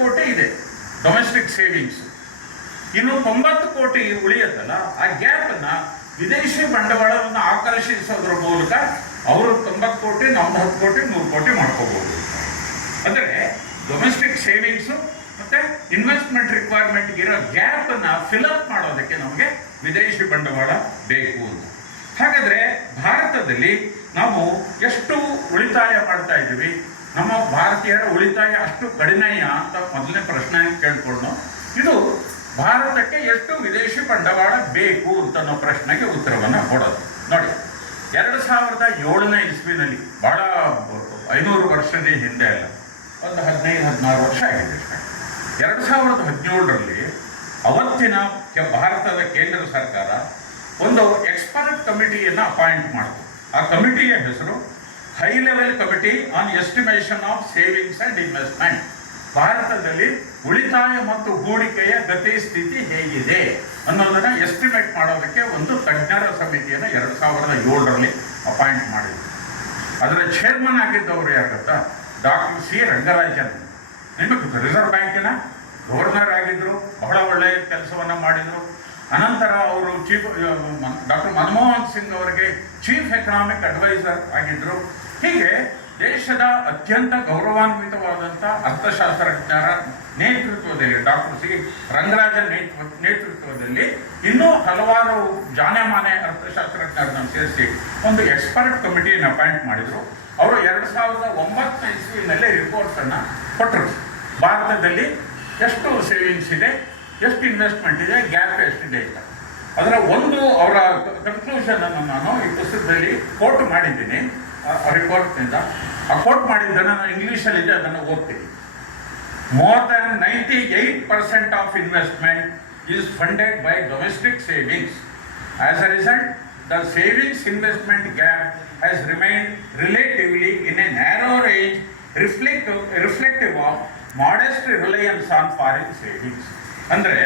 ಕೋಟಿ ಇದೆ domestic savings, ಇನ್ನು 90 ಕೋಟಿ ಉಳಿಯುತ್ತಲ್ಲ, ಆ ಗ್ಯಾಪನ್ನ ವಿದೇಶಿ ಬಂಡವಾಳವನ್ನು ಆಕರ್ಷಿಸೋದ್ರ ಮೂಲಕ ಅವರು 90 ಕೋಟಿ, ನಾವು 10 ಕೋಟಿ, 100 ಕೋಟಿ ಮಾಡ್ಕೋಬಹುದು. ಅಂದರೆ ಡೊಮೆಸ್ಟಿಕ್ ಸೇವಿಂಗ್ಸು ಮತ್ತೆ ಇನ್ವೆಸ್ಟ್ಮೆಂಟ್ ರಿಕ್ವೈರ್ಮೆಂಟ್ ಇರೋ ಗ್ಯಾಪನ್ನ ಫಿಲ್ಅಪ್ ಮಾಡೋದಕ್ಕೆ ನಮಗೆ ವಿದೇಶಿ ಬಂಡವಾಳ ಬೇಕು ಅಂತ. ಹಾಗಾದ್ರೆ ಭಾರತದಲ್ಲಿ ನಾವು ಎಷ್ಟು ಉಳಿತಾಯ ಮಾಡ್ತಾ ಇದ್ದೀವಿ? ನಮ್ಮ ಭಾರತೀಯರ ಉಳಿತಾಯ ಅಷ್ಟು ಕಡಿಮೆಯ ಅಂತ ಮೊದಲನೇ ಪ್ರಶ್ನೆ ಕೇಳ್ಕೊಂಡು, ಇದು ಭಾರತಕ್ಕೆ ಎಷ್ಟು ವಿದೇಶಿ ಬಂಡವಾಳ ಬೇಕು ಅಂತ ಅನ್ನೋ ಪ್ರಶ್ನೆಗೆ ಉತ್ತರವನ್ನು ಕೊಡೋದು. ನೋಡಿ, 2007ನೇ ಇಸ್ವಿನಲ್ಲಿ, ಬಹಳ 500 ವರ್ಷದ ಹಿಂದೆ ಅಲ್ಲ, ಒಂದು 15-16 ವರ್ಷ ಆಗಿದೆ ಅಷ್ಟೇ. 2017ರಲ್ಲಿ ಅವತ್ತಿನ ಭಾರತದ ಕೇಂದ್ರ ಸರ್ಕಾರ ಒಂದು ಎಕ್ಸ್ಪರ್ಟ್ ಕಮಿಟಿಯನ್ನು ಅಪಾಯಿಂಟ್ ಮಾಡಿತು. ಆ ಕಮಿಟಿಯ ಹೆಸರು high level committee on estimation of savings and investment. ಭಾರತದಲ್ಲಿ ಉಳಿತಾಯ ಮತ್ತು ಹೂಡಿಕೆಯ ಗತಿ ಸ್ಥಿತಿ ಹೇಗಿದೆ ಅನ್ನೋದನ್ನ ಎಸ್ಟಿಮೇಟ್ ಮಾಡೋದಕ್ಕೆ ಒಂದು ತಜ್ಞರ ಸಮಿತಿಯನ್ನು 2007ರಲ್ಲಿ ಅಪಾಯಿಂಟ್ ಮಾಡಿದ್ರು. ಅದರ ಚೇರ್ಮನ್ ಆಗಿದ್ದವರು ಯಾರು ಗೊತ್ತಾ? Doctor C Rangarajan. ನಿಮಗೆ ರಿಸರ್ವ್ ಬ್ಯಾಂಕಿನ ಗವರ್ನರ್ ಆಗಿದ್ರು, ಬಹಳ ಒಳ್ಳೆಯ ಕೆಲಸವನ್ನು ಮಾಡಿದರು. ಅನಂತರ ಅವರು ಡಾಕ್ಟರ್ ಮನಮೋಹನ್ ಸಿಂಗ್ ಅವರಿಗೆ ಚೀಫ್ ಎಕನಾಮಿಕ್ ಅಡ್ವೈಸರ್ ಆಗಿದ್ದರು. ಹೀಗೆ ದೇಶದ ಅತ್ಯಂತ ಗೌರವಾನ್ವಿತವಾದಂಥ ಅರ್ಥಶಾಸ್ತ್ರಜ್ಞರ ನೇತೃತ್ವದಲ್ಲಿ, ಡಾಕ್ಟರ್ ಸಿ ರಂಗರಾಜನ್ ನೇತೃತ್ವದಲ್ಲಿ ಇನ್ನೂ ಹಲವಾರು ಜಾನೆಮಾನೆ ಅರ್ಥಶಾಸ್ತ್ರಜ್ಞರನ್ನು ಸೇರಿಸಿ ಒಂದು ಎಕ್ಸ್ಪರ್ಟ್ ಕಮಿಟಿಯನ್ನು ಅಪಾಯಿಂಟ್ ಮಾಡಿದರು. ಅವರು 2009 ಇಸ್ವಿನಲ್ಲಿ ರಿಪೋರ್ಟನ್ನು ಕೊಟ್ಟರು. ಭಾರತದಲ್ಲಿ ಎಷ್ಟು ಸೇವಿಂಗ್ಸ್ ಇದೆ, ಎಷ್ಟು ಇನ್ವೆಸ್ಟ್ಮೆಂಟ್ ಇದೆ, ಗ್ಯಾಪ್ ಎಷ್ಟಿದೆ ಅಂತ. ಅದರ ಒಂದು ಅವರ ಕನ್ಕ್ಲೂಷನನ್ನು ನಾನು ಈ ಪುಸ್ತಕದಲ್ಲಿ ಕೋಟ್ ಮಾಡಿದ್ದೀನಿ, ರಿಪೋರ್ಟ್ನಿಂದ. ಆ ಕೋಟ್ ಮಾಡಿದ್ದನ್ನು ನಾನು ಇಂಗ್ಲೀಷಲ್ಲಿದೆ, ಅದನ್ನು ಓದ್ತೀನಿ. More than 98% of investment is funded by domestic savings. As a result, the savings investment gap has remained relatively in a narrow range, reflective of modest reliance on foreign savings. ಅಂದರೆ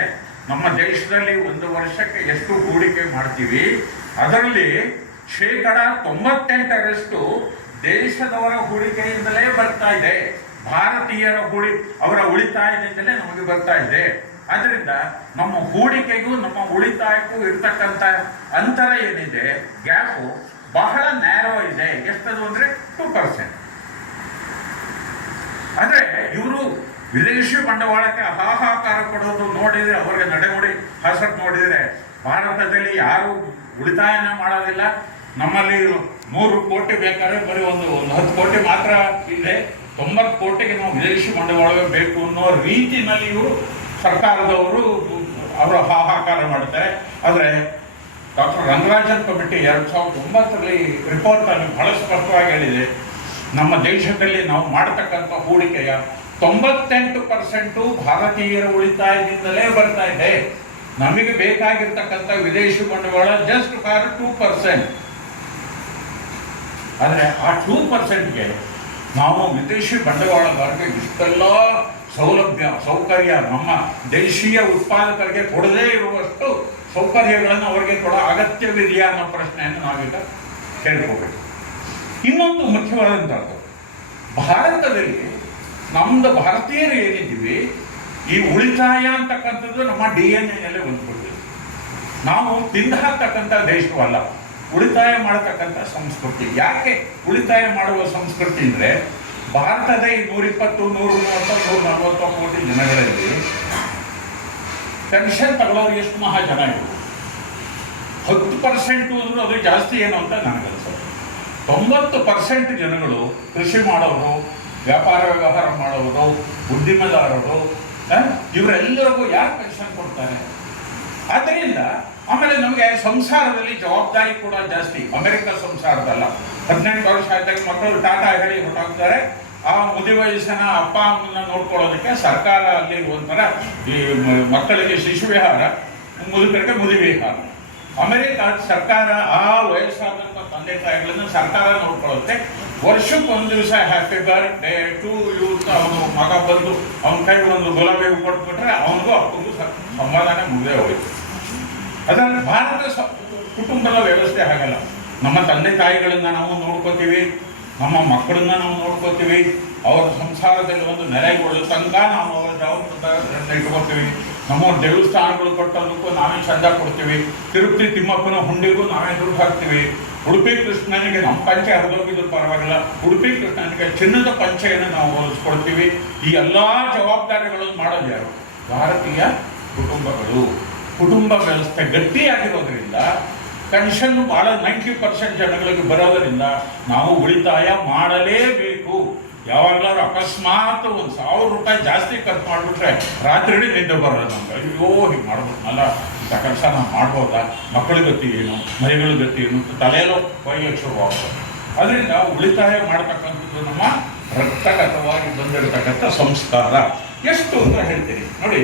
ನಮ್ಮ ದೇಶದಲ್ಲಿ ಒಂದು ವರ್ಷಕ್ಕೆ ಎಷ್ಟು ಹೂಡಿಕೆ ಮಾಡ್ತೀವಿ, ಅದರಲ್ಲಿ 98% ದೇಶದವರ ಹೂಡಿಕೆಯಿಂದಲೇ ಬರ್ತಾ ಇದೆ. ಭಾರತೀಯರ ಅವರ ಉಳಿತಾಯದಿಂದಲೇ ನಮಗೆ ಬರ್ತಾ ಇದೆ. ಆದ್ದರಿಂದ ನಮ್ಮ ಹೂಡಿಕೆಗೂ ನಮ್ಮ ಉಳಿತಾಯಕ್ಕೂ ಇರ್ತಕ್ಕಂಥ ಅಂತರ ಏನಿದೆ, ಗ್ಯಾಪು ಬಹಳ ನ್ಯಾರೋ ಇದೆ. ಎಷ್ಟದು ಅಂದರೆ 2%. ಆದರೆ ಇವರು ವಿದೇಶಿ ಬಂಡವಾಳಕ್ಕೆ ಹಾಹಾಕಾರ ಕೊಡೋದು ನೋಡಿದರೆ, ಅವರಿಗೆ ನಡೆನುಡಿ ಹಸಟ್ ನೋಡಿದರೆ, ಭಾರತದಲ್ಲಿ ಯಾರು ಉಳಿತಾಯನ ಮಾಡೋದಿಲ್ಲ. ನಮ್ಮಲ್ಲಿ 100 ಕೋಟಿ ಬೇಕಾದ್ರೆ ಬರೀ ಒಂದು 10 ಕೋಟಿ ಮಾತ್ರ ಇದೆ. 90 ಕೋಟಿಗೆ ನಾವು ವಿದೇಶಿ ಬಂಡವಾಳವೇ ಬೇಕು ಅನ್ನೋ ರೀತಿಯಲ್ಲಿ ಸರ್ಕಾರದವರು ಅವರು ಹಾಹಾಕಾರ ಮಾಡ್ತಾರೆ. ಆದರೆ ಡಾಕ್ಟರ್ ರಂಗರಾಜನ್ ಕಮಿಟಿ 2009ರಲ್ಲಿ ರಿಪೋರ್ಟಲ್ಲಿ ಬಹಳ ಸ್ಪಷ್ಟವಾಗಿ ಹೇಳಿದೆ, ನಮ್ಮ ದೇಶದಲ್ಲಿ ನಾವು ಮಾಡತಕ್ಕಂಥ ಹೂಡಿಕೆಯ 98% ಭಾರತೀಯರ ಉಳಿತಾಯದಿಂದಲೇ ಬರ್ತಾ ಇದೆ. ನಮಗೆ ಬೇಕಾಗಿರ್ತಕ್ಕಂಥ ವಿದೇಶಿ ಬಂಡವಾಳ ಜಸ್ಟ್ ಫಾರ್ 2%. ಆದರೆ ಆ 2%ಗೆ ನಾವು ವಿದೇಶಿ ಬಂಡವಾಳಗಾರರಿಗೆ ಇಷ್ಟೆಲ್ಲ ಸೌಕರ್ಯ ನಮ್ಮ ದೇಶೀಯ ಉತ್ಪಾದಕರಿಗೆ ಕೊಡದೇ ಇರುವಷ್ಟು ಸೌಕರ್ಯಗಳನ್ನು ಅವರಿಗೆ ಕೊಡೋ ಅಗತ್ಯವಿದೆಯಾ ಅನ್ನೋ ಪ್ರಶ್ನೆಯನ್ನು ನಾವೀಗ ಕೇಳ್ಕೋಬೇಕು. ಇನ್ನೊಂದು ಮುಖ್ಯವಾದಂಥದ್ದು, ಭಾರತದಲ್ಲಿ ನಮ್ಮದು ಭಾರತೀಯರು ಏನಿದ್ದೀವಿ, ಈ ಉಳಿತಾಯ ಅಂತಕ್ಕಂಥದ್ದು ನಮ್ಮ DNA ಹೊಂದ್ಬಿಟ್ಟಿದೆ. ನಾವು ತಿಂದು ಹಾಕ್ತಕ್ಕಂಥ ದೇಶವಲ್ಲ, ಉಳಿತಾಯ ಮಾಡತಕ್ಕಂಥ ಸಂಸ್ಕೃತಿ. ಯಾಕೆ ಉಳಿತಾಯ ಮಾಡುವ ಸಂಸ್ಕೃತಿ ಅಂದರೆ, ಭಾರತದ ಈ 120, 130, 140 ಕೋಟಿ ಜನಗಳಲ್ಲಿ ಪೆನ್ಷನ್ ತಗೊಳ್ಳೋರು ಎಷ್ಟು ಮಹಾ ಜನ ಇವರು. 10% ಅಂದರೂ ಅದು ಜಾಸ್ತಿ ಏನು ಅಂತ ನನಗನ್ಸುತ್ತೆ. 90% ಜನಗಳು ಕೃಷಿ ಮಾಡೋರು, ವ್ಯಾಪಾರ ವ್ಯವಹಾರ ಮಾಡೋರು, ಉದ್ದಿಮೆದಾರರು, ಇವರೆಲ್ಲರಿಗೂ ಯಾಕೆ ಪೆನ್ಷನ್ ಕೊಡ್ತಾರೆ? ಆದ್ದರಿಂದ ಆಮೇಲೆ ನಮಗೆ ಸಂಸಾರದಲ್ಲಿ ಜವಾಬ್ದಾರಿ ಕೂಡ ಜಾಸ್ತಿ. ಅಮೆರಿಕ ಸಂಸಾರದಲ್ಲ, 18 ವರ್ಷ ಆದಾಗ ಮಕ್ಕಳು ಟಾಟಾ ಹೇಳಿ ಹೊರಟಾಗ್ತಾರೆ. ಆ ಮುದಿ ವಯಸ್ಸಿನ ಅಪ್ಪ ಅಮ್ಮನ್ನ ನೋಡ್ಕೊಳ್ಳೋದಕ್ಕೆ ಸರ್ಕಾರ ಅಲ್ಲಿ ಒಂಥರ ಈ ಮಕ್ಕಳಿಗೆ ಶಿಶು ವಿಹಾರ, ಮುದುಕರಿಗೆ ಮುದಿ ವಿಹಾರ. ಅಮೆರಿಕ ಸರ್ಕಾರ ಆ ವಯಸ್ಸಾದಂಥ ತಂದೆ ತಾಯಿಗಳನ್ನು ಸರ್ಕಾರ ನೋಡ್ಕೊಳ್ಳುತ್ತೆ. ವರ್ಷಕ್ಕೆ ಒಂದು ದಿವಸ ಹ್ಯಾಪಿ ಬರ್ತ್ಡೇ ಟು ಯು ಅಂತ ಅವನು ಮಗ ಬಂದು ಅವನ ಕೈಗೆ ಒಂದು ಗುಲಾಬಿ ಹೂ ಕೊಟ್ಬಿಟ್ರೆ ಅವನಿಗೂ ಅಪ್ಪನಿಗೂ ಸಮಾಧಾನ ಮುಗಿದೇ ಹೋಯ್ತು. ಅದರಲ್ಲಿ ಭಾರತ ಕುಟುಂಬದ ವ್ಯವಸ್ಥೆ ಹಾಗಲ್ಲ. ನಮ್ಮ ತಂದೆ ತಾಯಿಗಳನ್ನ ನಾವು ನೋಡ್ಕೋತೀವಿ, ನಮ್ಮ ಮಕ್ಕಳನ್ನ ನಾವು ನೋಡ್ಕೋತೀವಿ, ಅವರ ಸಂಸಾರದಲ್ಲಿ ಒಂದು ನೆಲೆಗೊಳ್ಳು ತನಕ ನಾವು ಅವರ ಇಟ್ಕೊತೀವಿ. ನಮ್ಮ ದೇವಸ್ಥಾನಗಳು ಕೊಟ್ಟೋದಕ್ಕೂ ನಾವೇ ಚಂದ ಕೊಡ್ತೀವಿ. ತಿರುಪತಿ ತಿಮ್ಮಪ್ಪನ ಹುಂಡಿಗೂ ನಾವೇ ದುಡ್ಡು ಹಾಕ್ತೀವಿ. ಉಡುಪಿ ಕೃಷ್ಣನಿಗೆ ನಮ್ಮ ಪಂಚೆ ಹರಿದೋಗಿದ್ರು ಪರವಾಗಿಲ್ಲ, ಉಡುಪಿ ಕೃಷ್ಣನಿಗೆ ಚಿನ್ನದ ಪಂಚೆಯನ್ನು ನಾವು ಹೊಲಿಸ್ಕೊಡ್ತೀವಿ. ಈ ಎಲ್ಲ ಜವಾಬ್ದಾರಿಗಳನ್ನು ಮಾಡೋದು ಯಾರು? ಭಾರತೀಯ ಕುಟುಂಬಗಳು. ಕುಟುಂಬ ವ್ಯವಸ್ಥೆ ಗಟ್ಟಿಯಾಗಿರೋದ್ರಿಂದ ಪೆನ್ಷನ್ ಭಾಳ 90% ಜನಗಳಿಗೆ ಬರೋದರಿಂದ ನಾವು ಉಳಿತಾಯ ಮಾಡಲೇಬೇಕು. ಯಾವಾಗಲಾದ್ರು ಅಕಸ್ಮಾತ್ 1,000 ರೂಪಾಯಿ ಜಾಸ್ತಿ ಖರ್ಚು ಮಾಡಿಬಿಟ್ರೆ ರಾತ್ರಿ ನಿದ್ದೆ ಬರೋದು ನಮ್ಗೆ. ಅಯ್ಯೋ ಹೀಗೆ ಮಾಡ್ಬೇಕು, ಇಂಥ ಕೆಲಸ ನಾವು ಮಾಡ್ಬೋದಾ, ಮಕ್ಕಳ ಗತಿ ಏನು, ಮರಿಗಳ ಗತಿ ಏನು ತಲೆಯಲ್ಲೋ ಬೈಯಕ್ಕೆ ಶುರುವಾಗ್ತದೆ. ಅದರಿಂದ ಉಳಿತಾಯ ಮಾಡ್ತಕ್ಕಂಥದ್ದು ನಮ್ಮ ರಕ್ತಗತವಾಗಿ ಬಂದಿರತಕ್ಕಂಥ ಸಂಸ್ಕಾರ. ಎಷ್ಟು ಅಂತ ಹೇಳ್ತೀನಿ ನೋಡಿ.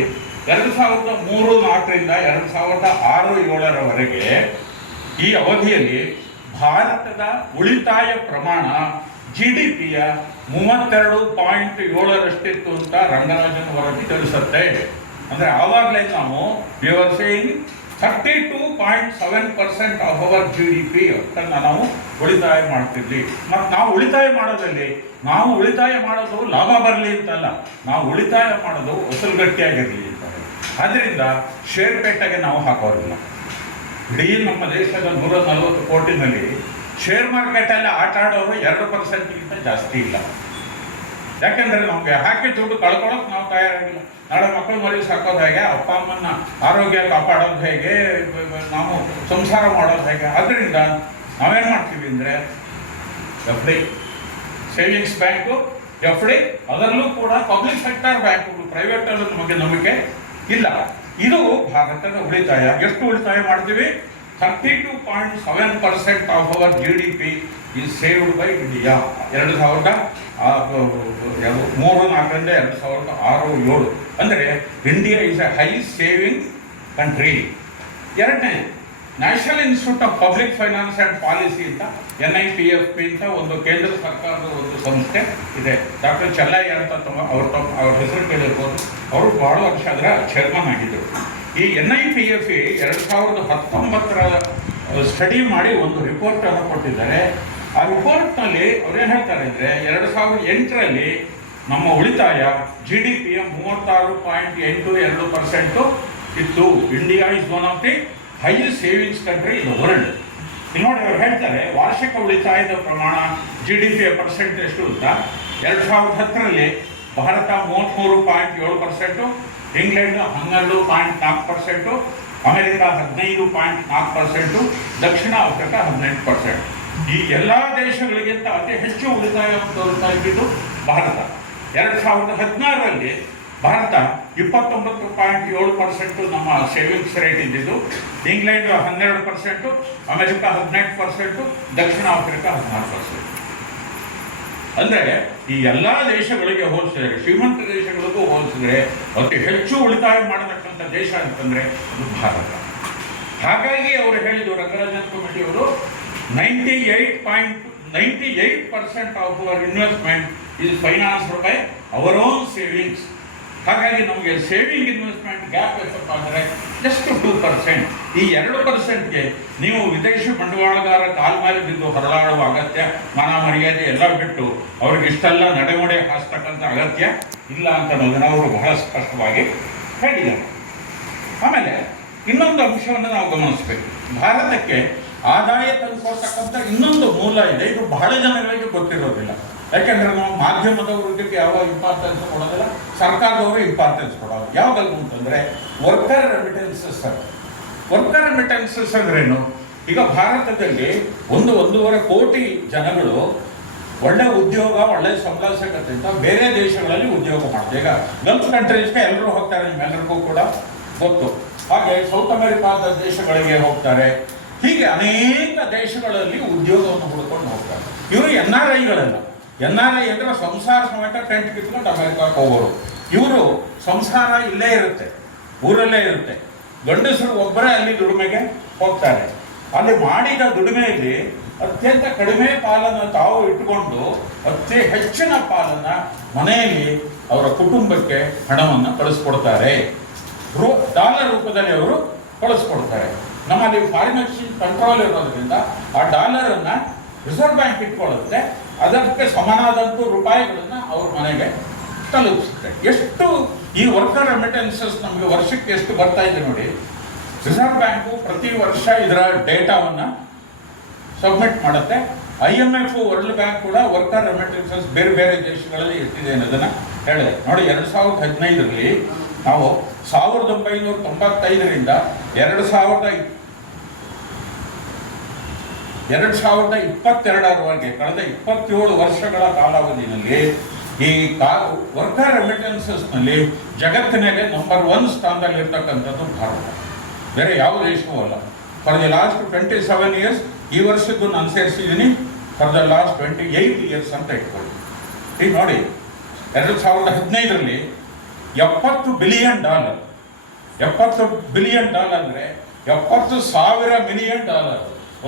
2003-4ರಿಂದ 2006-7ರವರೆಗೆ ಈ ಅವಧಿಯಲ್ಲಿ ಭಾರತದ ಉಳಿತಾಯ ಪ್ರಮಾಣ GDPಯ 32.7% ಅಂತ ರಂಗರಾಜನ್ ವರದಿ ತಿಳಿಸುತ್ತೆ. ಅಂದರೆ ಆವಾಗಲೇ ನಾವು we are saying 32.7% of our GDP ಅಂತ ನಾವು ಉಳಿತಾಯ ಮಾಡ್ತಿದ್ವಿ. ಮತ್ತು ನಾವು ಉಳಿತಾಯ ಮಾಡೋದಲ್ಲಿ ನಾವು ಉಳಿತಾಯ ಮಾಡೋದು ಲಾಭ ಬರಲಿ ಅಂತಲ್ಲ, ನಾವು ಉಳಿತಾಯ ಮಾಡೋದು ಉಸಿರುಗಟ್ಟಿಯಾಗಿರಲಿ ಅಂತ. ಆದ್ದರಿಂದ ಶೇರ್ ಪೇಟೆಗೆ ನಾವು ಹಾಕೋರಿಲ್ಲ. ಇಡೀ ನಮ್ಮ ದೇಶದ 140 ಕೋಟಿನಲ್ಲಿ ಶೇರ್ ಮಾರ್ಕೆಟಲ್ಲಿ ಆಟ ಆಡೋರು 2%ಗಿಂತ ಜಾಸ್ತಿ ಇಲ್ಲ. ಯಾಕೆಂದರೆ ನಮಗೆ ಹಾಕಿ ದುಡ್ಡು ಕಳ್ಕೊಳ್ಳೋಕೆ ನಾವು ತಯಾರಾಗಿಲ್ಲ. ನಾಳೆ ಮಕ್ಕಳು ಮರಿ ಸಾಕೋದು ಹೇಗೆ, ಅಪ್ಪ ಅಮ್ಮನ ಆರೋಗ್ಯ ಕಾಪಾಡೋದು ಹೇಗೆ, ನಾವು ಸಂಸಾರ ಮಾಡೋದು ಹೇಗೆ. ಆದ್ದರಿಂದ ನಾವೇನು ಮಾಡ್ತೀವಿ ಅಂದರೆ FD ಸೇವಿಂಗ್ಸ್ ಬ್ಯಾಂಕು, FD, ಅದರಲ್ಲೂ ಕೂಡ ಪಬ್ಲಿಕ್ ಸೆಕ್ಟರ್ ಬ್ಯಾಂಕುಗಳು, ಪ್ರೈವೇಟಲ್ಲೂ ನಮಗೆ ನಂಬಿಕೆ ಇಲ್ಲ. ಇದು ಭಾರತದ ಉಳಿತಾಯ. ಎಷ್ಟು ಉಳಿತಾಯ ಮಾಡ್ತೀವಿ? 32.7% of our GDP is saved by India. 2003-4ರಿಂದ 2006-7 ಅಂದರೆ India is a high saving country. ಎರಡನೇ, national institute of public finance and policy ಅಂತ NIPFP ಅಂತ ಒಂದು ಕೇಂದ್ರ ಸರ್ಕಾರದ ಒಂದು ಸಂಸ್ಥೆ ಇದೆ. ಡಾಕ್ಟರ್ ಚೆಲ್ಲಯ್ಯ ಅಂತ ಅವ್ರ ಹೆಸರು ಕೇಳಿರ್ಬೋದು. ಅವರು ಬಹಳ ವರ್ಷ ಅದರ ಚೇರ್ಮನ್ ಆಗಿದ್ದರು. ಈ NIPFP 2019ರ ಸ್ಟಡಿ ಮಾಡಿ ಒಂದು ರಿಪೋರ್ಟನ್ನು ಕೊಟ್ಟಿದ್ದಾರೆ. ಆ ರಿಪೋರ್ಟ್ನಲ್ಲಿ ಅವ್ರೇನು ಹೇಳ್ತಾರೆ ಅಂದರೆ 2008ರಲ್ಲಿ ನಮ್ಮ ಉಳಿತಾಯ GDPಯ 36.82% ಇತ್ತು. India is one of the highest savings country in the world. ಇಲ್ಲಿ ನೋಡಿ ಅವ್ರು ಹೇಳ್ತಾರೆ ವಾರ್ಷಿಕ ಉಳಿತಾಯದ ಪ್ರಮಾಣ GDPಯ ಪರ್ಸೆಂಟ್ ಎಷ್ಟು ಅಂತ. 2010ರಲ್ಲಿ ಭಾರತ 33.7%, ಇಂಗ್ಲೆಂಡ್ 12.4%, ಅಮೆರಿಕ 15.4%, ದಕ್ಷಿಣ ಆಫ್ರಿಕಾ 18%. ಈ ಎಲ್ಲ ದೇಶಗಳಿಗಿಂತ ಅತಿ ಹೆಚ್ಚು ಉಳಿತಾಯ ತೋರ್ತಾ ಇದ್ದಿದ್ದು ಭಾರತ. 2016ರಲ್ಲಿ ಭಾರತ 29.7% ನಮ್ಮ ಸೇವಿಂಗ್ಸ್ ರೇಟ್ ಇದ್ದಿದ್ದು. ಇಂಗ್ಲೆಂಡ್ 12%, ಅಮೆರಿಕ 18%, ದಕ್ಷಿಣ ಆಫ್ರಿಕಾ 16%. ಅಂದರೆ ಈ ಎಲ್ಲ ದೇಶಗಳಿಗೆ ಹೋಲಿಸಿದರೆ, ಶ್ರೀಮಂತ ದೇಶಗಳಿಗೂ ಹೋಲಿಸಿದರೆ ಅತಿ ಹೆಚ್ಚು ಉಳಿತಾಯ ಮಾಡತಕ್ಕಂಥ ದೇಶ ಅಂತಂದರೆ ಅದು ಭಾರತ. ಹಾಗಾಗಿ ಅವರು ಹೇಳಿದರು, ರಂಗರಾಜನ್ ಕಮಿಟಿಯವರು 98% of our investment is financed by our own savings. ಹಾಗಾಗಿ ನಮಗೆ ಸೇವಿಂಗ್ ಇನ್ವೆಸ್ಟ್ಮೆಂಟ್ ಗ್ಯಾಪ್ ಎಷ್ಟಪ್ಪ ಅಂದರೆ ಜಸ್ಟ್ 2%. ಈ 2%ಗೆ ನೀವು ವಿದೇಶಿ ಬಂಡವಾಳಗಾರ ಕಾಲ್ಮಾರಿ ಬಿದ್ದು ಹೊರಳಾಡುವ ಅಗತ್ಯ, ಮಾನ ಮರ್ಯಾದೆ ಎಲ್ಲ ಬಿಟ್ಟು ಅವ್ರಿಗೆ ಇಷ್ಟೆಲ್ಲ ನಡೆಮೊಡೆ ಹಾಸ್ತಕ್ಕಂಥ ಅಗತ್ಯ ಇಲ್ಲ ಅಂತ ಅನ್ನೋದನ್ನು ಅವರು ಬಹಳ ಸ್ಪಷ್ಟವಾಗಿ ಹೇಳಿದ್ದಾರೆ. ಆಮೇಲೆ ಇನ್ನೊಂದು ಅಂಶವನ್ನು ನಾವು ಗಮನಿಸಬೇಕು. ಭಾರತಕ್ಕೆ ಆದಾಯ ತಂದುಕೊಡ್ತಕ್ಕಂಥ ಇನ್ನೊಂದು ಮೂಲ ಇದೆ. ಇದು ಬಹಳ ಜನಗಳಿಗೆ ಗೊತ್ತಿರೋದಿಲ್ಲ. ಯಾಕೆಂದರೆ ನಾವು ಮಾಧ್ಯಮದ ವೃದ್ಧಿಗೆ ಯಾವ ಇಂಪಾರ್ಟೆನ್ಸ್ ಕೊಡೋದಿಲ್ಲ, ಸರ್ಕಾರದವರು ಇಂಪಾರ್ಟೆನ್ಸ್ ಕೊಡೋದು. ಯಾವುದಲ್ಲ ಅಂತಂದರೆ ವರ್ಕರ್ ರೆಮಿಟೆನ್ಸಸ್. ವರ್ಕರ್ ರೆಮಿಟೆನ್ಸಸ್ ಅಂದ್ರೇನು? ಈಗ ಭಾರತದಲ್ಲಿ 1-1.5 ಕೋಟಿ ಜನಗಳು ಒಳ್ಳೆ ಉದ್ಯೋಗ, ಒಳ್ಳೆ ಸಂಬಳ ಸಿಗತ್ತೆ ಬೇರೆ ದೇಶಗಳಲ್ಲಿ ಉದ್ಯೋಗ ಮಾಡ್ತಾರೆ. ಈಗ ಗಲ್ಫ್ ಕಂಟ್ರೀಸ್ಗೆ ಎಲ್ಲರೂ ಹೋಗ್ತಾರೆ, ನಿಮ್ಮೆಲ್ಲರಿಗೂ ಕೂಡ ಗೊತ್ತು. ಹಾಗೆ ಸೌತ್ ಅಮೆರಿಕಾದ ದೇಶಗಳಿಗೆ ಹೋಗ್ತಾರೆ. ಹೀಗೆ ಅನೇಕ ದೇಶಗಳಲ್ಲಿ ಉದ್ಯೋಗವನ್ನು ಹುಡ್ಕೊಂಡು ಹೋಗ್ತಾರೆ. ಇವರು NRIಗಳಲ್ಲ. NRI ಅಂದರೆ ಸಂಸಾರ ಸಮೇತ ಟೆಂಟ್ ಕಿತ್ಕೊಂಡು ಅಮೆರಿಕಕ್ಕೆ ಹೋಗೋರು. ಇವರು ಸಂಸಾರ ಇಲ್ಲೇ ಇರುತ್ತೆ, ಊರಲ್ಲೇ ಇರುತ್ತೆ. ಗಂಡಸರು ಒಬ್ಬರೇ ಅಲ್ಲಿ ದುಡಿಮೆಗೆ ಹೋಗ್ತಾರೆ. ಅಲ್ಲಿ ಮಾಡಿದ ದುಡಿಮೆಯಲ್ಲಿ ಅತ್ಯಂತ ಕಡಿಮೆ ಪಾಲನ್ನು ತಾವು ಇಟ್ಟುಕೊಂಡು ಅತಿ ಹೆಚ್ಚಿನ ಪಾಲನ್ನು ಮನೆಯಲ್ಲಿ ಅವರ ಕುಟುಂಬಕ್ಕೆ ಹಣವನ್ನು ಕಳಿಸ್ಕೊಡ್ತಾರೆ. ಡಾಲರ್ ರೂಪದಲ್ಲಿ ಅವರು ಕಳಿಸ್ಕೊಡ್ತಾರೆ. ನಮ್ಮಲ್ಲಿ ಫಾರಿನ್ ಎಕ್ಸ್ಚೇಂಜ್ ಕಂಟ್ರೋಲ್ ಇರೋದ್ರಿಂದ ಆ ಡಾಲರನ್ನು ರಿಸರ್ವ್ ಬ್ಯಾಂಕ್ ಇಟ್ಕೊಳ್ಳುತ್ತೆ. ಅದಕ್ಕೆ ಸಮನಾದಂಥ ರೂಪಾಯಿಗಳನ್ನು ಅವ್ರ ಮನೆಗೆ ತಲುಪಿಸುತ್ತೆ. ಎಷ್ಟು ಈ ವರ್ಕರ್ ರೆಮಿಟೆನ್ಸಸ್ ನಮಗೆ ವರ್ಷಕ್ಕೆ ಎಷ್ಟು ಬರ್ತಾ ಇದೆ ನೋಡಿ. ರಿಸರ್ವ್ ಬ್ಯಾಂಕು ಪ್ರತಿ ವರ್ಷ ಇದರ ಡೇಟಾವನ್ನು ಸಬ್ಮಿಟ್ ಮಾಡುತ್ತೆ. IMF, ವರ್ಲ್ಡ್ ಬ್ಯಾಂಕ್ ಕೂಡ ವರ್ಕರ್ ರೆಮಿಟೆನ್ಸಸ್ ಬೇರೆ ಬೇರೆ ದೇಶಗಳಲ್ಲಿ ಎಷ್ಟಿದೆ ಅನ್ನೋದನ್ನ ಹೇಳಿದೆ ನೋಡಿ. 2015ರಲ್ಲಿ ನಾವು 1995ರಿಂದ 2022ರವರೆಗೆ ಕಳೆದ 27 ವರ್ಷಗಳ ಕಾಲಾವಧಿಯಲ್ಲಿ ಈ ವರ್ಕರ್ ರೆಮಿಟೆನ್ಸಸ್ನಲ್ಲಿ ಜಗತ್ತಿನಲ್ಲಿ ನಂಬರ್ 1 ಸ್ಥಾನದಲ್ಲಿರ್ತಕ್ಕಂಥದ್ದು ಭಾರತ, ಬೇರೆ ಯಾವ ದೇಶವೂ ಅಲ್ಲ. ಫಾರ್ ದಿ ಲಾಸ್ಟ್ 27 ಇಯರ್ಸ್, ಈ ವರ್ಷದ್ದು ನಾನು ಸೇರಿಸಿದ್ದೀನಿ, ಫಾರ್ ದ ಲಾಸ್ಟ್ 28 ಇಯರ್ಸ್ ಅಂತ ಇಟ್ಕೊಳ್ಳಿ. ಈಗ ನೋಡಿ, 2015ರಲ್ಲಿ $70 ಬಿಲಿಯನ್, $70 ಬಿಲಿಯನ್ ಅಂದರೆ $70,000 ಮಿಲಿಯನ್.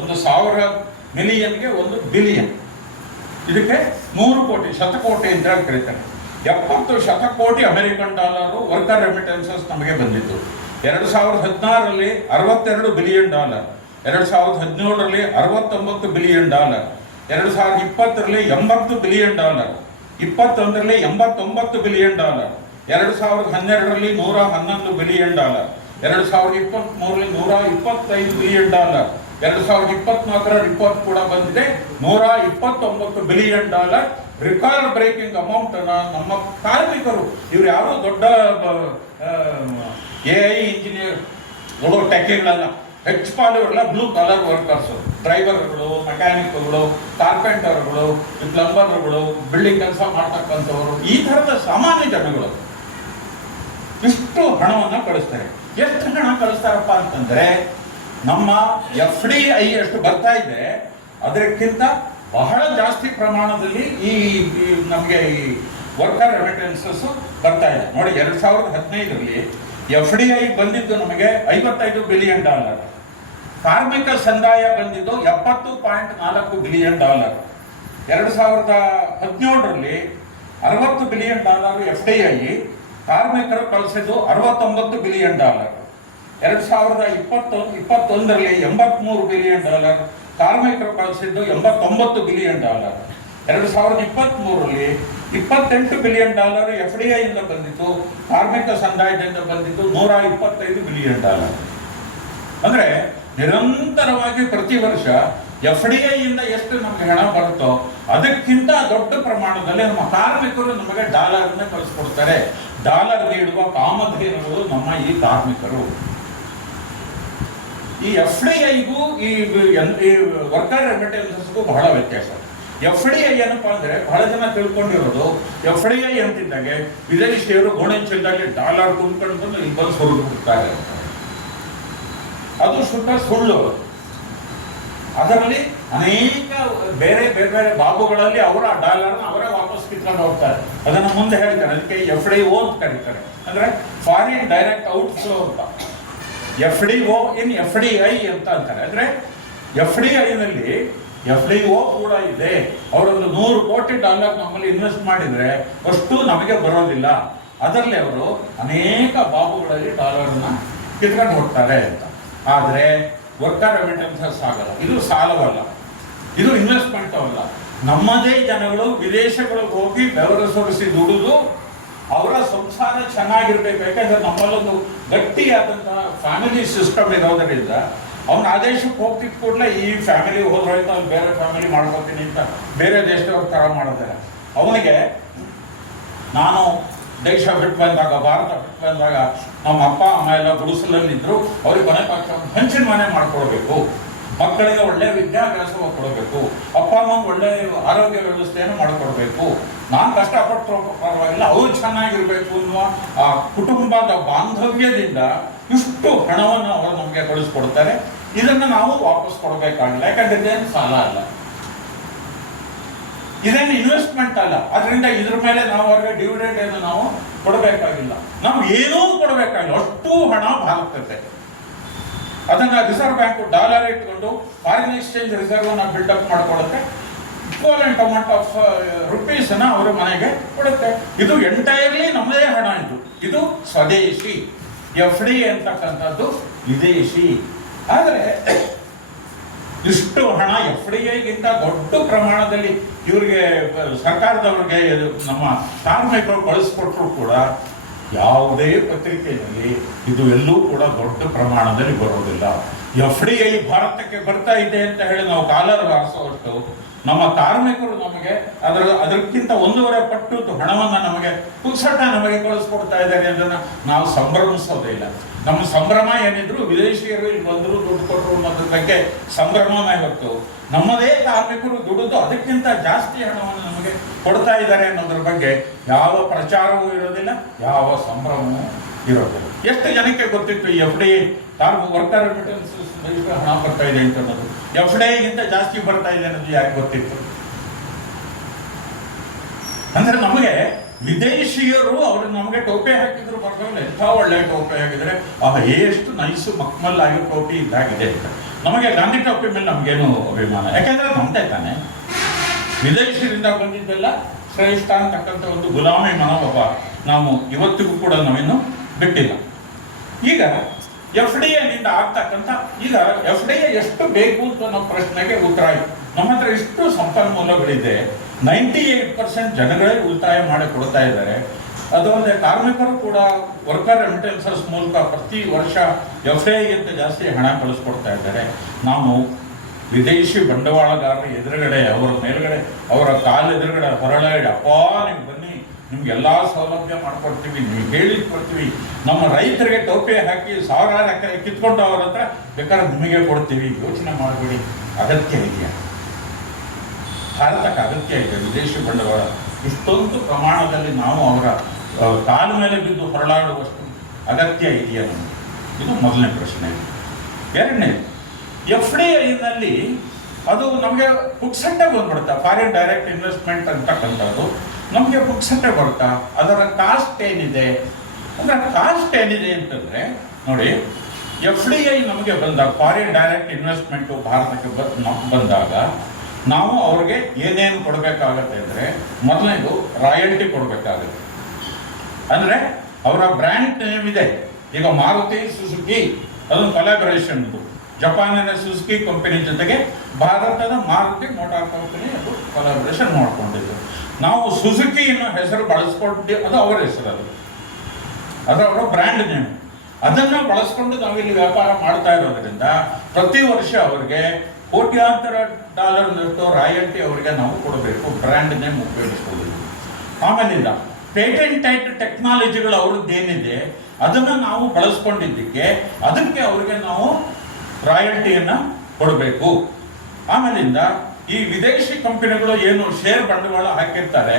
1,000 ಮಿಲಿಯನ್ಗೆ 1 ಬಿಲಿಯನ್, ಇದಕ್ಕೆ 100 ಕೋಟಿ, ಶತಕೋಟಿ ಅಂತ ಹೇಳಿ ಕರೀತಾರೆ. 70 ಶತಕೋಟಿ ಅಮೆರಿಕನ್ ಡಾಲರು ವರ್ಕರ್ ರೆಮಿಟೆನ್ಸಸ್ ನಮಗೆ ಬಂದಿತ್ತು. 2016ರಲ್ಲಿ $62 ಬಿಲಿಯನ್, 2017ರಲ್ಲಿ $69 ಬಿಲಿಯನ್, 2020ರಲ್ಲಿ $80 ಬಿಲಿಯನ್, 2021ರಲ್ಲಿ $89 ಬಿಲಿಯನ್, 2012ರಲ್ಲಿ $111 ಬಿಲಿಯನ್, 2023ರಲ್ಲಿ $125 ಬಿಲಿಯನ್, 2024ರ ರಿಪೋರ್ಟ್ ಕೂಡ ಬಂದಿದೆ, $129 ಬಿಲಿಯನ್. ರಿಕಾರ್ಡ್ ಬ್ರೇಕಿಂಗ್ ಅಮೌಂಟ್ ಅನ್ನ ನಮ್ಮ ಕಾರ್ಮಿಕರು, ಇವ್ರು ಯಾರು ದೊಡ್ಡ AI ಇಂಜಿನಿಯರ್ಗಳು, ಟೆಕ್ಕಿಗಳಲ್ಲ, ಹೆಚ್ಚು ಪಾಲುಗಳೆಲ್ಲ ಬ್ಲೂ ಕಲರ್ ವರ್ಕರ್ಸು, ಡ್ರೈವರ್ಗಳು, ಮೆಕ್ಯಾನಿಕ್ಗಳು, ಕಾರ್ಪೆಂಟರ್ಗಳು, ಪ್ಲಂಬರ್ಗಳು, ಬಿಲ್ಡಿಂಗ್ ಕೆಲಸ ಮಾಡ್ತಕ್ಕಂಥವ್ರು, ಈ ಥರದ ಸಾಮಾನ್ಯ ಜನಗಳು ಇಷ್ಟು ಹಣವನ್ನು ಕಳಿಸ್ತಾರೆ. ಎಷ್ಟು ಹಣ ಕಳಿಸ್ತಾರಪ್ಪ ಅಂತಂದ್ರೆ, ನಮ್ಮ FDI ಎಷ್ಟು ಬರ್ತಾ ಇದೆ ಅದಕ್ಕಿಂತ ಬಹಳ ಜಾಸ್ತಿ ಪ್ರಮಾಣದಲ್ಲಿ ಈ ನಮಗೆ ಈ ವರ್ಕರ್ ರೆಮಿಟೆನ್ಸಸ್ ಬರ್ತಾ ಇದೆ ನೋಡಿ. 2015ರಲ್ಲಿ FDI ಬಂದಿದ್ದು ನಮಗೆ $55 ಬಿಲಿಯನ್, ಕಾರ್ಮಿಕ ಸಂದಾಯ ಬಂದಿದ್ದು $70.4 ಬಿಲಿಯನ್. 2017ರಲ್ಲಿ $60 ಬಿಲಿಯನ್ FDI, ಕಾರ್ಮಿಕರು ಕಳಿಸಿದ್ದು $69 ಬಿಲಿಯನ್. 2021ರಲ್ಲಿ $83 ಬಿಲಿಯನ್, ಕಾರ್ಮಿಕರು ಕಳಿಸಿದ್ದು $89 ಬಿಲಿಯನ್. 2023ರಲ್ಲಿ $28 ಬಿಲಿಯನ್ FDI ಇಂದ ಬಂದಿತ್ತು, ಕಾರ್ಮಿಕ ಸಂದಾಯದಿಂದ ಬಂದಿದ್ದು $125 ಬಿಲಿಯನ್. ಅಂದ್ರೆ ನಿರಂತರವಾಗಿ ಪ್ರತಿ ವರ್ಷ FDI ಇಂದ ಎಷ್ಟು ನಮಗೆ ಹಣ ಬರುತ್ತೋ ಅದಕ್ಕಿಂತ ದೊಡ್ಡ ಪ್ರಮಾಣದಲ್ಲಿ ನಮ್ಮ ಕಾರ್ಮಿಕರು ನಮಗೆ ಡಾಲರ್ನ ಕಳಿಸ್ಕೊಡ್ತಾರೆ. ಡಾಲರ್ ನೀಡುವ ಕಾಮಧೇನುಗಳು ನಮ್ಮ ಈ ಕಾರ್ಮಿಕರು. ಈ FDIಗೂ ಈ ವರ್ಕರ್ ರೆಮಿಟೆನ್ಸಸ್ಗೂ ಬಹಳ ವ್ಯತ್ಯಾಸ. FDI ಏನಪ್ಪಾ ಅಂದ್ರೆ, ಬಹಳ ಜನ ತಿಳ್ಕೊಂಡಿರೋದು FDI ಅಂತಿದ್ದಾಗೆ ವಿದೇಶಿಯರು ಗೋಣಿಚೀಲದಲ್ಲಿ ಡಾಲರ್ ತುಂಬಿಕೊಂಡು ಬಂದು ಇಲ್ಲಿ ಬಂದು ಸುರಿದು ಬಿಡ್ತಾರೆ. ಅದು ಶುದ್ಧ ಸುಳ್ಳು. ಅದರಲ್ಲಿ ಅನೇಕ ಬೇರೆ ಬೇರೆ ಬೇರೆ ಬಾಬುಗಳಲ್ಲಿ ಅವರ ಡಾಲರ್ನ ಅವರೇ ವಾಪಸ್ ಕಿತ್ಕೊಂಡು ಹೋಗ್ತಾರೆ. ಅದನ್ನು ಮುಂದೆ ಹೇಳ್ತಾರೆ, ಅದಕ್ಕೆ FDO ಅಂತ ಕರೀತಾರೆ, ಅಂದ್ರೆ ಫಾರಿನ್ ಡೈರೆಕ್ಟ್ ಔಟ್ಫ್ಲೋ ಅಂತ. FDO ಇನ್ FDI ಅಂತ ಅಂತಾರೆ. ಅಂದ್ರೆ FDIನಲ್ಲಿ FDO ಕೂಡ ಇದೆ. ಅವರೊಂದು $100 ಕೋಟಿ ನಮ್ಮಲ್ಲಿ ಇನ್ವೆಸ್ಟ್ ಮಾಡಿದ್ರೆ ಅಷ್ಟು ನಮಗೆ ಬರೋದಿಲ್ಲ. ಅದರಲ್ಲಿ ಅವರು ಅನೇಕ ಬಾಬುಗಳಲ್ಲಿ ಡಾಲರ್ನ ಕಿತ್ಕೊಂಡು ಹೋಗ್ತಾರೆ ಅಂತ. ಆದರೆ ವರ್ಕರ್ ರೆಮಿಟೆನ್ಸಸ್ ಆಗಲ್ಲ. ಇದು ಸಾಲವಲ್ಲ, ಇದು ಇನ್ವೆಸ್ಟ್ಮೆಂಟ್ ಅಲ್ಲ. ನಮ್ಮದೇ ಜನಗಳು ವಿದೇಶಗಳಿಗೆ ಹೋಗಿ ಬೆವರು ಸುರಿಸಿ ದುಡಿದು ಅವರ ಸಂಸಾರ ಚೆನ್ನಾಗಿರ್ಬೇಕು. ಯಾಕಂದ್ರೆ ನಮ್ಮಲ್ಲೊಂದು ಗಟ್ಟಿಯಾದಂತಹ ಫ್ಯಾಮಿಲಿ ಸಿಸ್ಟಮ್ ಇರೋದರಿಂದ ಅವನ ಆದೇಶಕ್ಕೆ ಹೋಗ್ತಿದ್ದ ಕೂಡಲೇ ಈ ಫ್ಯಾಮಿಲಿ ಹೋದ್ರೋಯ್ತು, ಅವ್ನು ಬೇರೆ ಫ್ಯಾಮಿಲಿ ಮಾಡ್ಕೊತೀನಿ ಅಂತ ಬೇರೆ ದೇಶದವ್ರ ಥರ ಮಾಡಿದ್ದಾರೆ. ಅವನಿಗೆ ನಾನು ದೇಶ ಬಿಟ್ಟು ಬಂದಾಗ, ಭಾರತ ಬಿಟ್ಟು ಬಂದಾಗ ನಮ್ಮ ಅಪ್ಪ ಅಮ್ಮ ಎಲ್ಲ ಗುಡಿಸಲಲ್ಲಿದ್ದರು, ಅವ್ರಿಗೆ ಮನೆ ಪಕ್ಷ ಹಂಚಿನ ಮನೆ ಮಾಡ್ಕೊಡ್ಬೇಕು, ಮಕ್ಕಳಿಗೆ ಒಳ್ಳೆ ವಿದ್ಯಾಭ್ಯಾಸ ಕೊಡಬೇಕು, ಅಪ್ಪ ಅಮ್ಮಂಗೆ ಒಳ್ಳೆ ಆರೋಗ್ಯ ವ್ಯವಸ್ಥೆಯನ್ನು ಮಾಡಿಕೊಡ್ಬೇಕು, ನಾನು ಕಷ್ಟಪಟ್ಟು ಪರವಾಗಿಲ್ಲ ಅವ್ರು ಚೆನ್ನಾಗಿರ್ಬೇಕು ಅನ್ನುವ ಆ ಕುಟುಂಬದ ಬಾಂಧವ್ಯದಿಂದ ಇಷ್ಟು ಹಣವನ್ನು ಅವರು ನಮಗೆ ಕಳಿಸ್ಕೊಡ್ತಾರೆ. ಇದನ್ನು ನಾವು ವಾಪಸ್ ಕೊಡಬೇಕಾಗಿಲ್ಲ, ಯಾಕಂದ್ರೆ ಇದೇನು ಸಾಲ ಅಲ್ಲ, ಇದೇನು ಇನ್ವೆಸ್ಟ್ಮೆಂಟ್ ಅಲ್ಲ. ಅದರಿಂದ ಇದ್ರ ಮೇಲೆ ನಾವು ಅವ್ರಿಗೆ ಡಿವಿಡೆಂಡ್ ಏನು ನಾವು ಕೊಡಬೇಕಾಗಿಲ್ಲ, ನಾವು ಏನೂ ಕೊಡಬೇಕಾಗಿಲ್ಲ, ಅಷ್ಟು ಹಣ ಭಾರತಕ್ಕೆ. ಅದನ್ನ ರಿಸರ್ವ್ ಬ್ಯಾಂಕ್ ಡಾಲರ್ ಇಟ್ಕೊಂಡು ಫಾರಿನ್ ಎಕ್ಸ್ಚೇಂಜ್ ರಿಸರ್ವ್ ನ ಬಿಲ್ಡಪ್ ಮಾಡ್ಕೊಡುತ್ತೆ. ಇಕ್ವಾಲೆಂಟ್ ಅಮೌಂಟ್ ಆಫ್ ರುಪೀಸ್ ನ ಅವರ ಮನೆಗೆ ಕೊಡುತ್ತೆ. ಇದು ಎಂಟೈರ್ಲಿ ನಮ್ಮದೇ ಹಣ. ಇದು ಸ್ವದೇಶಿ. FDI ಅಂತಕ್ಕಂಥದ್ದು ವಿದೇಶಿ. ಆದರೆ ಇಷ್ಟು ಹಣ FDIಗಿಂತ ದೊಡ್ಡ ಪ್ರಮಾಣದಲ್ಲಿ ಇವರಿಗೆ ಸರ್ಕಾರದವ್ರಿಗೆ ನಮ್ಮ ಕಾರ್ಮಿಕರು ಕಳಿಸ್ಕೊಟ್ರು ಕೂಡ ಯಾವುದೇ ಪತ್ರಿಕೆಯಲ್ಲಿ ಇದು ಎಲ್ಲೂ ಕೂಡ ದೊಡ್ಡ ಪ್ರಮಾಣದಲ್ಲಿ ಬರೋದಿಲ್ಲ. FDI ಭಾರತಕ್ಕೆ ಬರ್ತಾ ಇದೆ ಅಂತ ಹೇಳಿ ನಾವು ಕಾಲರ್ ಬಾರಿಸುವಷ್ಟು ನಮ್ಮ ಕಾರ್ಮಿಕರು ನಮಗೆ ಅದಕ್ಕಿಂತ 1.5 ಪಟ್ಟು ಹಣವನ್ನು ನಮಗೆ ಪುಕ್ಸಟ ನಮಗೆ ಕಳಿಸ್ಕೊಡ್ತಾ ಇದ್ದಾರೆ ಅದನ್ನು ನಾವು ಸಂಭ್ರಮಿಸೋದೇ ಇಲ್ಲ. ನಮ್ಮ ಸಂಭ್ರಮ ಏನಿದ್ರು ವಿದೇಶಿಯರು ಇಲ್ಲಿ ಬಂದರು ದುಡ್ಡು ಕೊಟ್ಟರು ಅನ್ನೋದ್ರ ಬಗ್ಗೆ ಸಂಭ್ರಮವೇ ಹೊತ್ತು ನಮ್ಮದೇ ಕಾರ್ಮಿಕರು ದುಡಿದು ಅದಕ್ಕಿಂತ ಜಾಸ್ತಿ ಹಣವನ್ನು ನಮಗೆ ಕೊಡ್ತಾ ಇದ್ದಾರೆ ಅನ್ನೋದ್ರ ಬಗ್ಗೆ ಯಾವ ಪ್ರಚಾರವೂ ಇರೋದಿಲ್ಲ, ಯಾವ ಸಂಭ್ರಮವೂ ಇರೋದಿಲ್ಲ. ಎಷ್ಟು ಜನಕ್ಕೆ ಗೊತ್ತಿತ್ತು ಈ FDI ವರ್ಕರ್ ರೆಮಿಟೆನ್ಸಸ್ ಹಣ ಬರ್ತಾ ಇದೆ ಅಂತ ಅನ್ನೋದು? FDIಗಿಂತ ಜಾಸ್ತಿ ಬರ್ತಾ ಇದೆ ಅನ್ನೋದು ಯಾಕೆ ಗೊತ್ತಿತ್ತು? ಅಂದ್ರೆ ನಮಗೆ ವಿದೇಶಿಯರು ಅವರು ನಮಗೆ ಟೋಪಿ ಹಾಕಿದ್ರು ಬರ್ತಾರೆ, ಎಂಥ ಒಳ್ಳೆ ಟೋಪಿ ಹಾಕಿದ್ರೆ ಎಷ್ಟು ನೈಸು ಮಕ್ಮಲ್ಲಾಗಿ ಟೋಪಿ ಇದ್ದಾಗಿದೆ ಅಂತ. ನಮಗೆ ಗಾಂಧಿ ಟೋಪಿ ಮೇಲೆ ನಮಗೇನು ಅಭಿಮಾನ, ಯಾಕೆಂದ್ರೆ ನಮ್ದೇ ತಾನೆ. ವಿದೇಶದಿಂದ ಬಂದಿದ್ದೆಲ್ಲ ಶ್ರೇಷ್ಠ ಅಂತಕ್ಕಂಥ ಒಂದು ಗುಲಾಮಿ ಮನೋಭಾವ ನಾವು ಇವತ್ತಿಗೂ ಕೂಡ ನಾವಿನ್ನು ಬಿಟ್ಟಿಲ್ಲ. ಈಗ FDIನಿಂದ ಆಗ್ತಕ್ಕಂಥ ಈಗ FDI ಎಷ್ಟು ಬೇಕು ಅಂತ ನಮ್ಮ ಪ್ರಶ್ನೆಗೆ ಉತ್ತರ ಆಯಿತು. ನಮ್ಮ ಹತ್ರ ಇಷ್ಟು ಸಂಪನ್ಮೂಲಗಳಿದೆ, 98% ಜನಗಳೇ ಉಳಿತಾಯ ಮಾಡಿ ಕೊಡ್ತಾ ಇದ್ದಾರೆ. ಅದಲ್ಲದೆ ಕಾರ್ಮಿಕರು ಕೂಡ ವರ್ಕರ್ ರೆಮಿಟೆನ್ಸಸ್ ಮೂಲಕ ಪ್ರತಿ ವರ್ಷ FDIಗಿಂತ ಜಾಸ್ತಿ ಹಣ ಕಳಿಸ್ಕೊಡ್ತಾ ಇದ್ದಾರೆ. ನಾವು ವಿದೇಶಿ ಬಂಡವಾಳಗಾರರ ಎದುರುಗಡೆ, ಅವರ ಮೇಲ್ಗಡೆ, ಅವರ ಕಾಲು ಎದುರುಗಡೆ ಹೊರಳಾಡಿ ಅಪ್ಪ ನೀವು ಬನ್ನಿ, ನಿಮ್ಗೆಲ್ಲ ಸೌಲಭ್ಯ ಮಾಡ್ಕೊಡ್ತೀವಿ, ನೀವು ಹೇಳಿದ್ ಕೊಡ್ತೀವಿ, ನಮ್ಮ ರೈತರಿಗೆ ಟೋಪಿ ಹಾಕಿ 1000 ಎಕರೆ ಕಿತ್ಕೊಂಡು ಅವ್ರ ಹತ್ರ ಬೇಕಾದ್ರೆ ನಿಮಗೆ ಕೊಡ್ತೀವಿ, ಯೋಚನೆ ಮಾಡಬೇಡಿ. ಅಗತ್ಯ ಇದೆಯಾ? ಭಾರತಕ್ಕೆ ಅಗತ್ಯ ಇದೆ ವಿದೇಶಿ ಬಂಡವಾಳ? ಇಷ್ಟೊಂದು ಪ್ರಮಾಣದಲ್ಲಿ ನಾವು ಅವರ ಕಾಲ ಮೇಲೆ ಬಿದ್ದು ಹೊರಳಾಡುವಷ್ಟು ಅಗತ್ಯ ಇದೆಯಾ ನಮಗೆ? ಇದು ಮೊದಲನೇ ಪ್ರಶ್ನೆ. ಎರಡನೇ, FDIನಲ್ಲಿ ಅದು ನಮಗೆ ಪುಕ್ಸಟ್ಟೆ ಬಂದ್ಬಿಡುತ್ತಾ? ಫಾರಿನ್ ಡೈರೆಕ್ಟ್ ಇನ್ವೆಸ್ಟ್ಮೆಂಟ್ ಅಂತಕ್ಕಂಥದ್ದು ನಮಗೆ ಪುಕ್ಸಟ್ಟೆ ಬರುತ್ತಾ? ಅದರ ಕಾಸ್ಟ್ ಏನಿದೆ? ಅಂದರೆ ಕಾಸ್ಟ್ ಏನಿದೆ ಅಂತಂದರೆ ನೋಡಿ, FDI ನಮಗೆ ಬಂದಾಗ, ಫಾರಿನ್ ಡೈರೆಕ್ಟ್ ಇನ್ವೆಸ್ಟ್ಮೆಂಟು ಭಾರತಕ್ಕೆ ಬಂದಾಗ ನಾವು ಅವ್ರಿಗೆ ಏನೇನು ಕೊಡಬೇಕಾಗತ್ತೆ ಅಂದರೆ, ಮೊದಲನೇದು ರಾಯಲ್ಟಿ ಕೊಡಬೇಕಾಗುತ್ತೆ. ಅಂದರೆ ಅವರ ಬ್ರ್ಯಾಂಡ್ ನೇಮ್ ಇದೆ. ಈಗ ಮಾರುತಿ ಸುಜುಕಿ ಅದೊಂದು ಕೊಲಾಬರೇಷನ್, ಜಪಾನಿನ ಸುಜುಕಿ ಕಂಪನಿ ಜೊತೆಗೆ ಭಾರತದ ಮಾರುತಿ ಮೋಟಾರ್ ಕಂಪನಿ ಅದು ಕೊಲಾಬರೇಷನ್ ಮಾಡಿಕೊಂಡಿದ್ದು. ನಾವು ಸುಜುಕಿ ಅನ್ನೋ ಹೆಸರು ಬಳಸ್ಕೊಂಡು, ಅದು ಅವರ ಹೆಸರು, ಅದು ಅವರ ಬ್ರ್ಯಾಂಡ್ ನೇಮ್. ಅದನ್ನು ಬಳಸ್ಕೊಂಡು ನಾವಿಲ್ಲಿ ವ್ಯಾಪಾರ ಮಾಡ್ತಾ ಇರೋದ್ರಿಂದ ಪ್ರತಿ ವರ್ಷ ಅವರಿಗೆ ಕೋಟ್ಯಾಂತರ ಡಾಲರ್ನಷ್ಟು ರಾಯಲ್ಟಿ ಅವರಿಗೆ ನಾವು ಕೊಡಬೇಕು, ಬ್ರ್ಯಾಂಡ್ ನೇಮ್ ಉಪಯೋಗಿಸ್ಕೊಳ್ಳೋದು. ಆಮೇಲಿಂದ ಪೇಟೆಂಟೆಡ್ ಟೆಕ್ನಾಲಜಿಗಳು ಅವ್ರದ್ದೇನಿದೆ ಅದನ್ನು ನಾವು ಬಳಸ್ಕೊಂಡಿದ್ದಕ್ಕೆ ಅದಕ್ಕೆ ಅವರಿಗೆ ನಾವು ರಾಯಲ್ಟಿಯನ್ನು ಕೊಡಬೇಕು. ಆಮೇಲಿಂದ ಈ ವಿದೇಶಿ ಕಂಪನಿಗಳು ಏನು ಶೇರ್ ಬಂಡವಾಳ ಹಾಕಿರ್ತಾರೆ,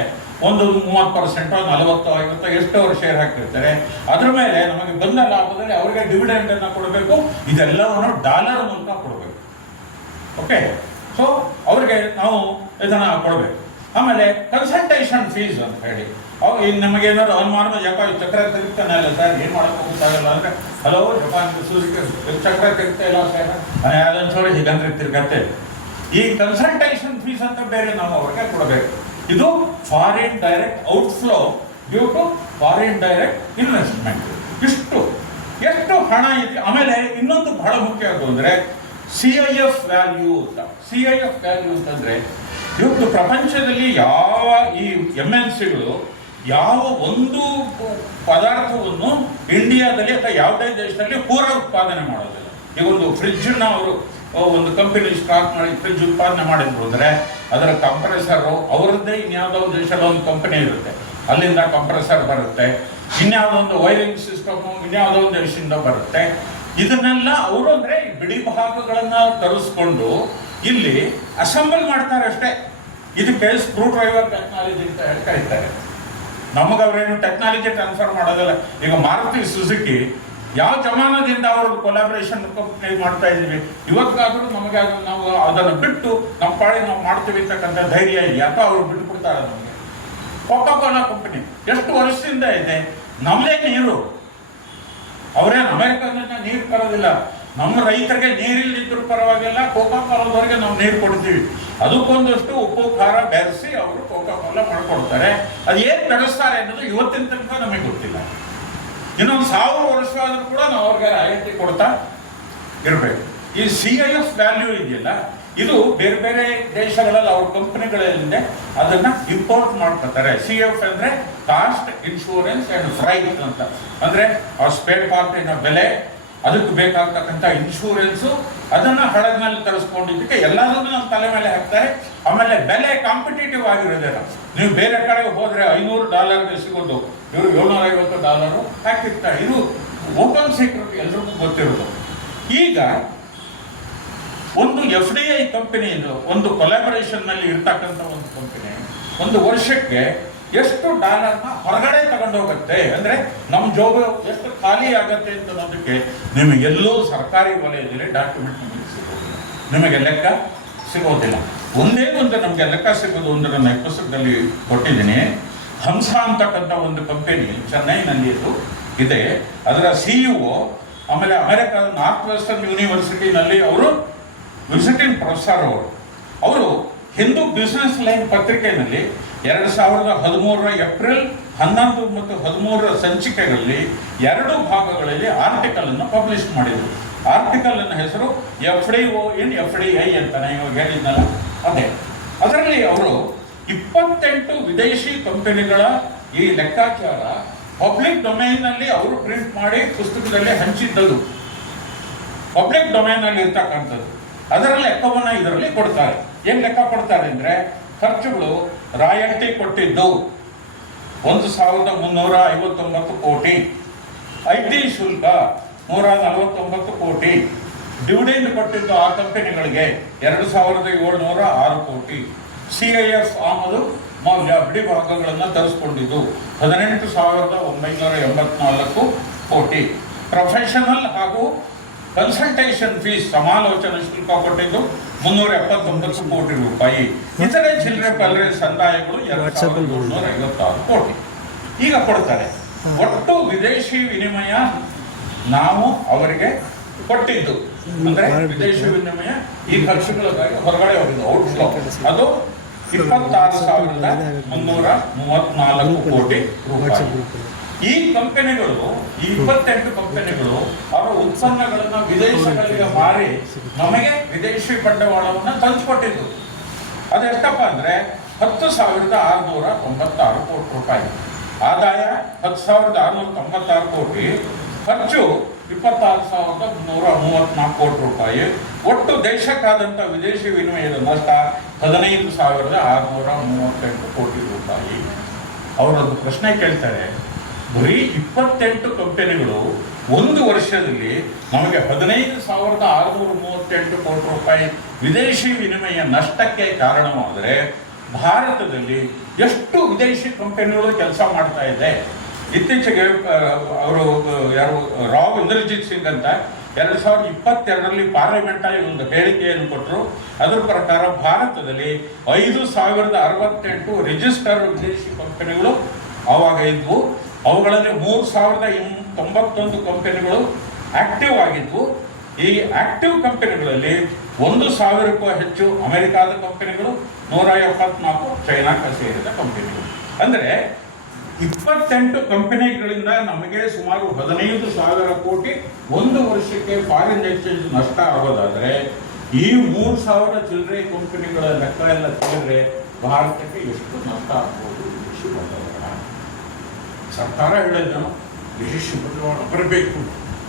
ಒಂದು 30%, 40%, 50% ಎಷ್ಟು ಅವರು ಶೇರ್ ಹಾಕಿರ್ತಾರೆ, ಅದ್ರ ಮೇಲೆ ನಮಗೆ ಬಂದ ಲಾಭದಲ್ಲಿ ಅವರಿಗೆ ಡಿವಿಡೆಂಡ್ ಅನ್ನು ಕೊಡಬೇಕು. ಇದೆಲ್ಲವನ್ನು ಡಾಲರ್ ಮೂಲಕ ಕೊಡಬೇಕು. ಓಕೆ, ಸೊ ಅವ್ರಿಗೆ ನಾವು ಇದನ್ನು ಕೊಡಬೇಕು. ಆಮೇಲೆ ಕನ್ಸಲ್ಟೇಷನ್ ಫೀಸ್ ಅಂತ ಹೇಳಿ, ಅವು ನಮಗೇನಾದ್ರು ಅನುಮಾನ, ಯಪ್ಪ ಚಕ್ರ ತಿರುಗ್ತಾನೆ ಅಲ್ಲ ಸರ್, ಏನು ಮಾಡೋಕ್ಕೆ ಹೋಗುತ್ತಾಗಲ್ಲ ಅಂದರೆ, ಹಲೋ ಯಪ್ಪ ಚಕ್ರ ತಿರುಗ್ತಾ ಇಲ್ಲ ಸರ್, ಅದೊಂದು ಸೋರಿ ಹೀಗಂದ್ರೆ ತಿರ್ಗತ್ತೆ. ಈ ಕನ್ಸಲ್ಟೇಷನ್ ಫೀಸ್ ಅಂತ ಬೇರೆ ನಾವು ಅವ್ರಿಗೆ ಕೊಡಬೇಕು. ಇದು foreign direct outflow due to foreign direct investment. ಎಷ್ಟು ಹಣ ಇದೆ. ಆಮೇಲೆ ಇನ್ನೊಂದು ಬಹಳ ಮುಖ್ಯ ಅದು ಅಂದರೆ CIF ವ್ಯಾಲ್ಯೂ ಅಂತ. CIF ವ್ಯಾಲ್ಯೂ ಅಂತಂದರೆ ಇವತ್ತು ಪ್ರಪಂಚದಲ್ಲಿ ಯಾವ ಈ MNCಗಳು ಯಾವ ಒಂದು ಪದಾರ್ಥವನ್ನು ಇಂಡಿಯಾದಲ್ಲಿ ಅಥವಾ ಯಾವುದೇ ದೇಶದಲ್ಲಿ ಪೂರ ಉತ್ಪಾದನೆ ಮಾಡೋದಿಲ್ಲ. ಈಗ ಒಂದು ಫ್ರಿಡ್ಜನ್ನ ಅವರು ಒಂದು ಕಂಪನಿ ಸ್ಟಾಕ್ ಮಾಡಿ ಫ್ರಿಡ್ಜ್ ಉತ್ಪಾದನೆ ಮಾಡಿದ್ರು ಅಂದರೆ ಅದರ ಕಂಪ್ರೆಸರು ಅವರದ್ದೇ ಇನ್ಯಾವುದೋ ಒಂದು ದೇಶದ ಒಂದು ಕಂಪನಿ ಇರುತ್ತೆ, ಅಲ್ಲಿಂದ ಕಂಪ್ರೆಸರ್ ಬರುತ್ತೆ. ಇನ್ಯಾವುದೋ ಒಂದು ವೈರಿಂಗ್ ಸಿಸ್ಟಮು ಇನ್ಯಾವುದೋ ಒಂದು ದೇಶದಿಂದ ಬರುತ್ತೆ. ಇದನ್ನೆಲ್ಲ ಅವರು ಅಂದರೆ ಬಿಡಿ ಭಾಗಗಳನ್ನು ತರಿಸ್ಕೊಂಡು ಇಲ್ಲಿ ಅಸೆಂಬಲ್ ಮಾಡ್ತಾರೆ ಅಷ್ಟೇ. ಇದಕ್ಕೆ ಸ್ಕ್ರೂ ಡ್ರೈವರ್ ಟೆಕ್ನಾಲಜಿ ಅಂತ ಹೇಳಿ ಕರೀತಾರೆ. ನಮಗವ್ರೇನು ಟೆಕ್ನಾಲಜಿ ಟ್ರಾನ್ಸ್ಫರ್ ಮಾಡೋದಿಲ್ಲ. ಈಗ ಮಾರುತಿ ಸುಜುಕಿ ಯಾವ ಜಮಾನದಿಂದ ಅವ್ರದ್ದು ಕೊಲಾಬ್ರೇಷನ್ ಕಂಪ್ನಿ ಮಾಡ್ತಾ ಇದ್ದೀವಿ, ಇವತ್ತಾದರೂ ನಮಗೆ ಅದನ್ನು ನಾವು ಅದನ್ನು ಬಿಟ್ಟು ನಮ್ಮ ಪಾಡಿ ನಾವು ಮಾಡ್ತೀವಿ ಅಂತಕ್ಕಂಥ ಧೈರ್ಯ ಇದೆಯಾ? ಅಥವಾ ಅವ್ರು ಬಿಟ್ಟು ಕೊಡ್ತಾರೆ ನಮಗೆ? ಕೋಕಾ ಕೋಲಾ ಕಂಪನಿ ಎಷ್ಟು ವರ್ಷದಿಂದ ಇದೆ, ನಮ್ಮದೇ ನೀರು. ಅವರೇನು ಅಮೆರಿಕದಿಂದ ನೀರು ತರೋದಿಲ್ಲ. ನಮ್ಮ ರೈತರಿಗೆ ನೀರಿಲ್ಲದಿದ್ದರೂ ಪರವಾಗಿಲ್ಲ, ಕೋಕಾ ಕೋಲಾದವರೆಗೆ ನಾವು ನೀರು ಕೊಡ್ತೀವಿ. ಅದಕ್ಕೊಂದಷ್ಟು ಉಪ್ಪು ಖಾರ ಬೆರೆಸಿ ಅವರು ಕೋಕಾ ಕೋಲಾ ಮಾಡಿಕೊಡ್ತಾರೆ. ಅದು ಏನು ನಡೆಸ್ತಾರೆ ಅನ್ನೋದು ಇವತ್ತಿನ ತನಕ ನಮಗೆ ಗೊತ್ತಿಲ್ಲ. ಇನ್ನೊಂದು 1000 ವರ್ಷ ಆದರೂ ಕೂಡ ನಾವು ಅವ್ರಿಗೆ ರಾಯಲ್ಟಿ ಕೊಡ್ತಾ ಇರಬೇಕು. ಈ CIF ವ್ಯಾಲ್ಯೂ ಇದೆಯಲ್ಲ, ಇದು ಬೇರೆ ಬೇರೆ ದೇಶಗಳಲ್ಲಿ ಅವ್ರ ಕಂಪನಿಗಳಿಂದ ಅದನ್ನು ಇಂಪೋರ್ಟ್ ಮಾಡ್ಕೊತಾರೆ. CIF ಅಂದರೆ ಕಾಸ್ಟ್, ಇನ್ಶೂರೆನ್ಸ್ ಆ್ಯಂಡ್ ಫ್ರೈಟ್ ಅಂತ. ಅಂದರೆ ಆ ಸ್ಪೇರ್ ಪಾರ್ಟಿನ ಬೆಲೆ, ಅದಕ್ಕೆ ಬೇಕಾಗ್ತಕ್ಕಂಥ ಇನ್ಶೂರೆನ್ಸು, ಅದನ್ನು ಹಡಗಿನಲ್ಲಿ ತರಿಸ್ಕೊಂಡಿದ್ದಕ್ಕೆ ಎಲ್ಲದನ್ನು ನಮ್ಮ ತಲೆ ಮೇಲೆ ಹಾಕ್ತಾರೆ. ಆಮೇಲೆ ಬೆಲೆ ಕಾಂಪಿಟೇಟಿವ್ ಆಗಿರೋದಿಲ್ಲ. ನೀವು ಬೇರೆ ಕಡೆಗೆ ಹೋದರೆ $500 ಸಿಗೋದು, ಇವರು $750 ಹಾಕಿರ್ತಾರೆ. ಇದು ಓಪನ್ ಸೀಕ್ರೆಟ್, ಎಲ್ರಿಗೂ ಗೊತ್ತಿರೋದು. ಈಗ ಒಂದು FDI ಕಂಪನಿ, ಒಂದು ಕೊಲಾಬರೇಷನ್ನಲ್ಲಿ ಇರ್ತಕ್ಕಂಥ ಒಂದು ಕಂಪನಿ ಒಂದು ವರ್ಷಕ್ಕೆ ಎಷ್ಟು ಡಾಲರ್ನ ಹೊರಗಡೆ ತಗೊಂಡು ಹೋಗುತ್ತೆ, ಅಂದರೆ ನಮ್ಮ ಜೋಬು ಎಷ್ಟು ಖಾಲಿ ಆಗತ್ತೆ ಅಂತ ಅನ್ನೋದಕ್ಕೆ ನಿಮಗೆಲ್ಲೂ ಸರ್ಕಾರಿ ವಲಯದಲ್ಲಿ ಡಾಕ್ಯುಮೆಂಟ್ ನಮಗೆ ಸಿಗೋದಿಲ್ಲ, ನಿಮಗೆ ಲೆಕ್ಕ ಸಿಗೋದಿಲ್ಲ. ಒಂದೇ ಒಂದು ನಮಗೆ ಲೆಕ್ಕ ಸಿಗೋದು ಒಂದು ನನ್ನ ಪುಸ್ತಕದಲ್ಲಿ ಕೊಟ್ಟಿದ್ದೀನಿ. ಹಂಸ ಅಂತಕ್ಕಂಥ ಒಂದು ಕಂಪನಿ ಚೆನ್ನೈನಲ್ಲಿ ಅದು ಇದೆ. ಅದರ CEO ಆಮೇಲೆ ಅಮೆರಿಕದ ನಾರ್ತ್ ವೆಸ್ಟರ್ನ್ ಯೂನಿವರ್ಸಿಟಿನಲ್ಲಿ ಅವರು ವಿಸಿಟಿಂಗ್ ಪ್ರೊಫೆಸರ್. ಅವರು ಹಿಂದೂ ಬಿಸ್ನೆಸ್ ಲೈನ್ ಪತ್ರಿಕೆಯಲ್ಲಿ 2013 ಏಪ್ರಿಲ್ 11 ಮತ್ತು 13 ಸಂಚಿಕೆಗಳಲ್ಲಿ 2 ಭಾಗಗಳಲ್ಲಿ ಆರ್ಟಿಕಲ್ ಅನ್ನು ಪಬ್ಲಿಷ್ ಮಾಡಿದರು. ಆರ್ಟಿಕಲ್ ಅನ್ನ ಹೆಸರು FDO in FDI ಅಂತ ಇವಾಗ ಹೇಳಿದ್ನಲ್ಲ ಅದೇ. ಅದರಲ್ಲಿ ಅವರು 28 ವಿದೇಶಿ ಕಂಪನಿಗಳ ಈ ಲೆಕ್ಕಾಚಾರ ಪಬ್ಲಿಕ್ ಡೊಮೈನ್ನಲ್ಲಿ ಅವರು ಪ್ರಿಂಟ್ ಮಾಡಿ ಪುಸ್ತಕದಲ್ಲಿ ಹಂಚಿದ್ದದು, ಪಬ್ಲಿಕ್ ಡೊಮೈನ್ನಲ್ಲಿ ಇರ್ತಕ್ಕಂಥದ್ದು. ಅದರ ಲೆಕ್ಕವನ್ನು ಇದರಲ್ಲಿ ಕೊಡ್ತಾರೆ. ಏನು ಲೆಕ್ಕ ಕೊಡ್ತಾರೆ ಅಂದರೆ, ಖರ್ಚುಗಳು ರಾಯಲ್ಟಿ ಕೊಟ್ಟಿದ್ದು 1359 ಕೋಟಿ, IT ಶುಲ್ಕ 149 ಕೋಟಿ, ಡಿವಿಡೆಂಡ್ ಕೊಟ್ಟಿದ್ದು ಆ ಕಂಪನಿಗಳಿಗೆ 2706 ಕೋಟಿ, CIF ಆಮದು ಮೌಲ್ಯ ಬಿಡಿಭಾಗಗಳನ್ನು ತರಿಸ್ಕೊಂಡಿದ್ದು 18,984 ಕೋಟಿ, ಪ್ರೊಫೆಷನಲ್ ಹಾಗೂ ಕನ್ಸಲ್ಟೇಷನ್ ಫೀಸ್ ಸಮಾಲೋಚನಾ ಶುಲ್ಕ ಕೊಟ್ಟಿದ್ದು 379 ಕೋಟಿ ರೂಪಾಯಿ, ಇತರೆ ಚಿಲ್ಲರೆ ಪಲ್ಲರೆ ಸಂದಾಯಗಳು 2,356 ಕೋಟಿ. ಈಗ ಕೊಡ್ತಾರೆ. ಒಟ್ಟು ವಿದೇಶಿ ವಿನಿಮಯ ನಾವು ಅವರಿಗೆ ಕೊಟ್ಟಿದ್ದು, ಅಂದ್ರೆ ವಿದೇಶಿ ವಿನಿಮಯ ಈ ಖರ್ಚುಗಳಿಗಾಗಿ ಹೊರಗಡೆ ಹೋಗಿದ್ದು ಔಟ್ಫ್ಲೋ, ಅದು 26,334 ಕೋಟಿ ರೂಪಾಯಿ. ಈ ಕಂಪನಿಗಳು, ಈ 28 ಕಂಪನಿಗಳು ಅವರ ಉತ್ಪನ್ನಗಳನ್ನು ವಿದೇಶಗಳಿಗೆ ಮಾರಿ ನಮಗೆ ವಿದೇಶಿ ಬಂಡವಾಳವನ್ನು ತಂದುಕೊಟ್ಟಿದ್ದು. ಅದೆಷ್ಟಪ್ಪ ಅಂದರೆ 10,696 ಕೋಟಿ ರೂಪಾಯಿ. ಆದಾಯ 10,696 ಕೋಟಿ, ಖರ್ಚು 26,334 ಕೋಟಿ ರೂಪಾಯಿ. ಒಟ್ಟು ದೇಶಕ್ಕಾದಂಥ ವಿದೇಶಿ ವಿನಿಮಯದ ನಷ್ಟ 15,638 ಕೋಟಿ ರೂಪಾಯಿ. ಅವರೊಂದು ಪ್ರಶ್ನೆ ಕೇಳ್ತಾರೆ, ಬರೀ 28 ಕಂಪನಿಗಳು ಒಂದು ವರ್ಷದಲ್ಲಿ ನಮಗೆ 15,638 ಕೋಟಿ ರೂಪಾಯಿ ವಿದೇಶಿ ವಿನಿಮಯ ನಷ್ಟಕ್ಕೆ ಕಾರಣವಾದರೆ ಭಾರತದಲ್ಲಿ ಎಷ್ಟು ವಿದೇಶಿ ಕಂಪನಿಗಳು ಕೆಲಸ ಮಾಡ್ತಾ ಇದೆ? ಇತ್ತೀಚೆಗೆ ಅವರು ಯಾರು ರಾವ್ ಇಂದ್ರಜಿತ್ ಸಿಂಗ್ ಅಂತ 2022ರಲ್ಲಿ ಪಾರ್ಲಿಮೆಂಟಲ್ಲಿ ಒಂದು ಹೇಳಿಕೆಯನ್ನು ಕೊಟ್ಟರು. ಅದರ ಪ್ರಕಾರ ಭಾರತದಲ್ಲಿ 5,068 ರಿಜಿಸ್ಟರ್ ವಿದೇಶಿ ಕಂಪನಿಗಳು ಆವಾಗ ಇದ್ವು. ಅವುಗಳಲ್ಲಿ 3,091 ಕಂಪನಿಗಳು ಆಕ್ಟಿವ್ ಆಗಿದ್ವು. ಈ ಆಕ್ಟಿವ್ ಕಂಪನಿಗಳಲ್ಲಿ 1,000ಕ್ಕೂ ಹೆಚ್ಚು ಅಮೆರಿಕಾದ ಕಂಪನಿಗಳು, 174 ಚೈನಾಕ್ಕೆ ಸೇರಿದ ಕಂಪನಿಗಳು. ಅಂದರೆ 28 ಕಂಪನಿಗಳಿಂದ ನಮಗೆ ಸುಮಾರು 15,000 ಕೋಟಿ ಒಂದು ವರ್ಷಕ್ಕೆ ಫಾರಿನ್ ಎಕ್ಸ್ಚೇಂಜ್ ನಷ್ಟ ಆಗೋದಾದರೆ, ಈ 3,000 ಚಿಲ್ಲರೆ ಕಂಪನಿಗಳ ಲೆಕ್ಕ ಎಲ್ಲ ತಿಳಿದ್ರೆ ಭಾರತಕ್ಕೆ ಎಷ್ಟು ನಷ್ಟ ಆಗ್ಬೋದು ವಿದೇಶಿ ಬಂಡವಾಳ. ಸರ್ಕಾರ ಹೇಳಿದ್ರು ವಿದೇಶಿ ಬಂಡವಾಳ ಬರಬೇಕು,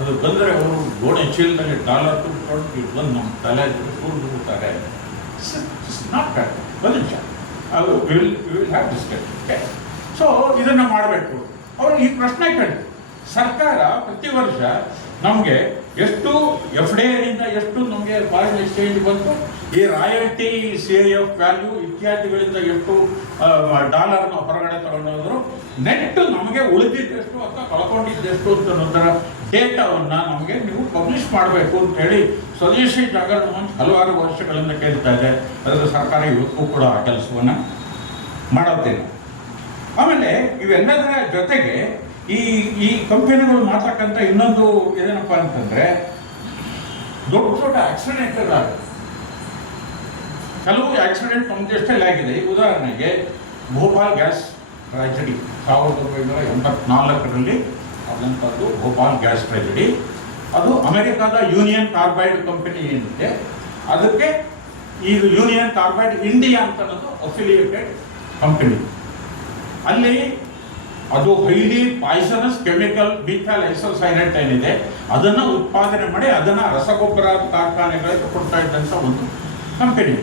ಅದು ಬಂದರೆ ಅವರು ಗೋಣೆ ಚೀಲದಲ್ಲಿ ಡಾಲರ್ ತುಂಬಿಕೊಂಡು ಬಂದು ನಮ್ಮ ತಲೆ ಕೂರ್ದು ಬಿಡ್ತಾರೆ. ನಾಟ್ ಒಂದು ನಿಮಿಷ, ಅದು ವಿಲ್ ಹ್ಯಾವ್ ಡಿಸ್ಕಸ್. ಸೊ ಇದನ್ನು ಮಾಡಬೇಕು. ಅವರು ಈ ಪ್ರಶ್ನೆ ಕೇಳಿ, ಸರ್ಕಾರ ಪ್ರತಿ ವರ್ಷ ನಮಗೆ ಎಷ್ಟು FDIನಿಂದ ಎಷ್ಟು ನಮಗೆ ಫಾರಿನ್ ಎಕ್ಸ್ಚೇಂಜ್ ಬಂತು, ಈ ರಾಯಲ್ಟಿ, CIF ವ್ಯಾಲ್ಯೂ ಇತ್ಯಾದಿಗಳಿಂದ ಎಷ್ಟು ಡಾಲರ್ನ ಹೊರಗಡೆ ತಗೊಂಡೋದ್ರು, ನೆಟ್ ನಮಗೆ ಉಳಿದಿದ್ದೆಷ್ಟು ಅಥವಾ ಕಳ್ಕೊಂಡಿದ್ದೆಷ್ಟು ಅಂತ ಅನ್ನೋದರ ಡೇಟಾವನ್ನು ನಮಗೆ ನೀವು ಪಬ್ಲಿಷ್ ಮಾಡಬೇಕು ಅಂತ ಹೇಳಿ ಸ್ವದೇಶಿ ಜಾಗರಣ ಮಂಚ್ ಹಲವಾರು ವರ್ಷಗಳಿಂದ ಕೇಳ್ತಾ ಇದೆ. ಅದರ ಸರ್ಕಾರ ಇವತ್ತು ಕೂಡ ಆ ಕೆಲಸವನ್ನು ಮಾಡೋದಿಲ್ಲ. ಆಮೇಲೆ ಇವೆಲ್ಲದರ ಜೊತೆಗೆ ಈ ಕಂಪನಿಗಳು ಮಾಡ್ತಕ್ಕಂಥ ಇನ್ನೊಂದು ಏನಪ್ಪ ಅಂತಂದ್ರೆ, ದೊಡ್ಡ ದೊಡ್ಡ ಆಕ್ಸಿಡೆಂಟ್ಗಳಾಗುತ್ತೆ. ಕೆಲವು ಆಕ್ಸಿಡೆಂಟ್ ನಮ್ಮ ದೇಶದಲ್ಲಿ ಆಗಿದೆ. ಈ ಉದಾಹರಣೆಗೆ ಭೋಪಾಲ್ ಗ್ಯಾಸ್ ಟ್ರಾಜಿಡಿ 1984ರಲ್ಲಿ ಆದಂಥದ್ದು ಭೋಪಾಲ್ ಗ್ಯಾಸ್ ಟ್ರಾಜಿಡಿ. ಅದು ಅಮೆರಿಕಾದ ಯೂನಿಯನ್ ಕಾರ್ಬೈಡ್ ಕಂಪನಿ ಏನಿದೆ ಅದಕ್ಕೆ ಈಗ ಯೂನಿಯನ್ ಕಾರ್ಬೈಡ್ ಇಂಡಿಯಾ ಅಂತ ಅನ್ನೋದು ಅಫಿಲಿಯೇಟೆಡ್ ಕಂಪನಿ. ಅಲ್ಲಿ ಅದು highly poisonous chemical methyl isocyanate ಏನಿದೆ ಅದನ್ನು ಉತ್ಪಾದನೆ ಮಾಡಿ ಅದನ್ನು ರಸಗೊಬ್ಬರ ಕಾರ್ಖಾನೆಗಳಿಗೆ ಕೊಡ್ತಾ ಇದ್ದಂಥ ಒಂದು ಕಂಪನಿ.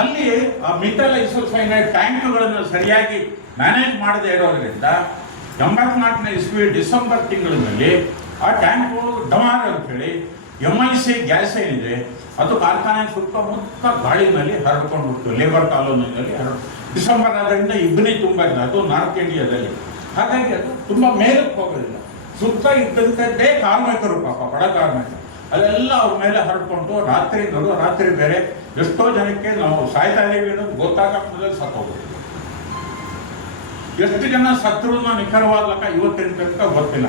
ಅಲ್ಲಿ ಆ ಮಿಥೈಲ್ ಐಸೋಸೈನೇಟ್ ಟ್ಯಾಂಕ್ಗಳನ್ನು ಸರಿಯಾಗಿ ಮ್ಯಾನೇಜ್ ಮಾಡದೇ ಇರೋದ್ರಿಂದ 84ನೇ ಇಸ್ವಿ ಡಿಸೆಂಬರ್ ತಿಂಗಳಿನಲ್ಲಿ ಆ ಟ್ಯಾಂಕು ಡಮಾರ್ ಅಂತೇಳಿ MIC ಗ್ಯಾಸ್ ಏನಿದೆ ಅದು ಕಾರ್ಖಾನೆ ಸುತ್ತಮುತ್ತ ಗಾಳಿನಲ್ಲಿ ಹರಡ್ಕೊಂಡ್ಬಿಟ್ಟು ಲೇಬರ್ ಕಾಲೋನಿಯಲ್ಲಿ ಡಿಸೆಂಬರ್ ಆದ್ದರಿಂದ ಇಬ್ಬನಿ ತುಂಬ ಇದೆ, ಅದು ನಾರ್ತ್ ಇಂಡಿಯಾದಲ್ಲಿ. ಹಾಗಾಗಿ ಅದು ತುಂಬ ಮೇಲಕ್ಕೆ ಹೋಗೋದಿಲ್ಲ. ಸುತ್ತ ಇದ್ದಂಥದ್ದೇ ಕಾರ್ಮಿಕರು, ಪಾಪ ಬಡ ಕಾರ್ಮಿಕರು, ಅಲ್ಲೆಲ್ಲ ಅವ್ರ ಮೇಲೆ ಹರಡ್ಕೊಂಡು ರಾತ್ರಿ ಬೇರೆ ಎಷ್ಟೋ ಜನಕ್ಕೆ ನಾವು ಸಾಯ್ತಾ ಇದೀವಿ ಅನ್ನೋದು ಗೊತ್ತಾಗಕ್ಕೆ ಸತ್ತೋಗ್ಬೋದು. ಎಷ್ಟು ಜನ ಸತ್ರು ನಿಖರವಾದ ಲೆಕ್ಕ ಇವತ್ತಿನ ತನಕ ಗೊತ್ತಿಲ್ಲ.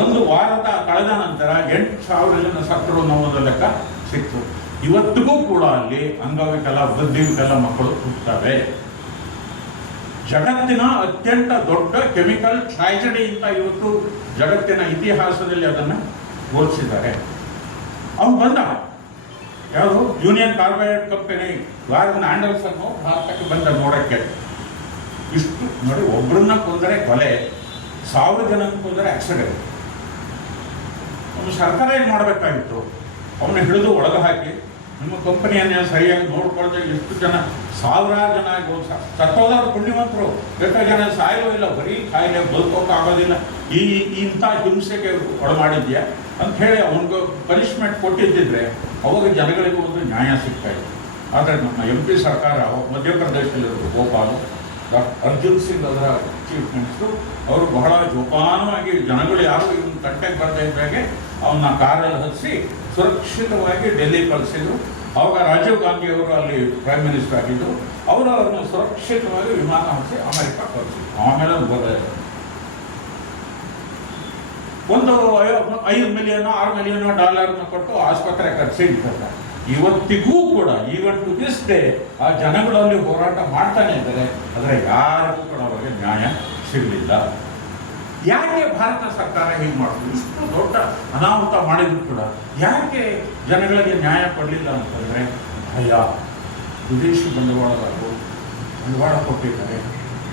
ಒಂದು ವಾರದ ಕಳೆದ ನಂತರ 8,000 ಜನ ಸತ್ರು ಅನ್ನೋದು ಲೆಕ್ಕ ಸಿಕ್ತು. ಇವತ್ತಿಗೂ ಕೂಡ ಅಲ್ಲಿ ಅಂಗವಿಕಲ ವೃದ್ಧಿವಿಕಲ ಮಕ್ಕಳು ಹುಟ್ಟುತ್ತವೆ. ಜಗತ್ತಿನ ಅತ್ಯಂತ ದೊಡ್ಡ ಕೆಮಿಕಲ್ ಟ್ರಾಜಿಡಿ ಅಂತ ಇವತ್ತು ಜಗತ್ತಿನ ಇತಿಹಾಸದಲ್ಲಿ ಅದನ್ನು ಘೋಷಿಸಿದ್ದಾರೆ. ಅವ್ನು ಬಂದ ಯಾವುದು ಯೂನಿಯನ್ ಕಾರ್ಬೈಡ್ ಕಂಪನಿ ಗಾರ್ಗನ್ ಆಂಡರ್ಸನ್ ಭಾರತಕ್ಕೆ ಬಂದ ನೋಡಕ್ಕೆ. ಇಷ್ಟು ನೋಡಿ, ಒಬ್ಬರನ್ನ ಕೊಂದರೆ ಕೊಲೆ, 1000 ಜನ ಕೊಂದರೆ ಆಕ್ಸಿಡೆಂಟ್. ಅವನು ಸರ್ಕಾರ ಏನು ಮಾಡಬೇಕಾಗಿತ್ತು? ಅವನ್ನ ಹಿಡಿದು ಒಳಗೆ ಹಾಕಿ ನಿಮ್ಮ ಕಂಪನಿಯನ್ನ ಸರಿಯಾಗಿ ನೋಡ್ಕೊಳ್ದೆ ಎಷ್ಟು ಜನ, 1000 ಜನ ಸತ್ತೋದವ್ರು ಪುಣ್ಯವಂತರು, ಎಷ್ಟೋ ಜನ ಸಾಯಲೂ ಇಲ್ಲ, ಬರೀ ಕಾಯಿಲೆ ಬದುಕೋಕ್ಕಾಗೋದಿಲ್ಲ, ಇಂಥ ಹಿಂಸೆಗೆ ಒಳಮಾಡಿದ್ಯಾ ಅಂತ ಹೇಳಿ ಅವನಿಗೆ ಪನಿಷ್ಮೆಂಟ್ ಕೊಟ್ಟಿದ್ದಿದ್ರೆ ಅವಾಗ ಜನಗಳಿಗೂ ಒಂದು ನ್ಯಾಯ ಸಿಗ್ತಾ ಇತ್ತು. ಆದರೆ ನಮ್ಮ MP ಸರ್ಕಾರ ಮಧ್ಯಪ್ರದೇಶದಲ್ಲಿರೋದು ಗೋಪಾಲ್, ಅರ್ಜುನ್ ಸಿಂಗ್ ಅದರ ಚೀಫ್ ಮಿನಿಸ್ಟರು, ಅವರು ಬಹಳ ಜೋಪಾನವಾಗಿ ಜನಗಳು ಯಾರು ಇವನು ತಟ್ಟೆಗೆ ಬರ್ತಾ ಇದ್ದಾಗೆ ಅವನ್ನ ಕಾರಲ್ಲಿ ಹತ್ತಿಸಿ ಸುರಕ್ಷಿತವಾಗಿ ಡೆಲ್ಲಿ ಕಳಿಸಿದ್ರು. ಆವಾಗ ರಾಜೀವ್ ಗಾಂಧಿ ಅವರು ಅಲ್ಲಿ ಪ್ರೈಮ್ ಮಿನಿಸ್ಟರ್ ಆಗಿದ್ದರು. ಅವರು ಅವ್ರನ್ನ ಸುರಕ್ಷಿತವಾಗಿ ವಿಮಾನ ಹತ್ತಿಸಿ ಅಮೆರಿಕ ಕಳಿಸಿದ್ರು. ಆಮೇಲೆ ಒಂದು $5 ಮಿಲಿಯನ್ $6 ಮಿಲಿಯನ್ ಕೊಟ್ಟು ಆಸ್ಪತ್ರೆ ಕಟ್ಟಿಸಿರ್ತಾರೆ. ಇವತ್ತಿಗೂ ಕೂಡ ಈವನ್ ಟು ದಿಸ್ ಡೇ ಆ ಜನಗಳಲ್ಲಿ ಹೋರಾಟ ಮಾಡ್ತಾನೆ ಇದ್ದಾರೆ. ಆದರೆ ಯಾರಿಗೂ ಕೂಡ ಅವರಿಗೆ ನ್ಯಾಯ ಸಿಗಲಿಲ್ಲ. ಯಾಕೆ ಭಾರತ ಸರ್ಕಾರ ಹೀಗೆ ಮಾಡಿದ್ರು? ಇಷ್ಟು ದೊಡ್ಡ ಅನಾಹುತ ಮಾಡಿದ್ರು ಕೂಡ ಯಾಕೆ ಜನಗಳಿಗೆ ನ್ಯಾಯ ಕೊಡಲಿಲ್ಲ ಅಂತಂದರೆ ಭಯ. ವಿದೇಶಿ ಬಂಡವಾಳಗಾರರು ಬಂಡವಾಳ ಕೊಟ್ಟಿದ್ದಾರೆ,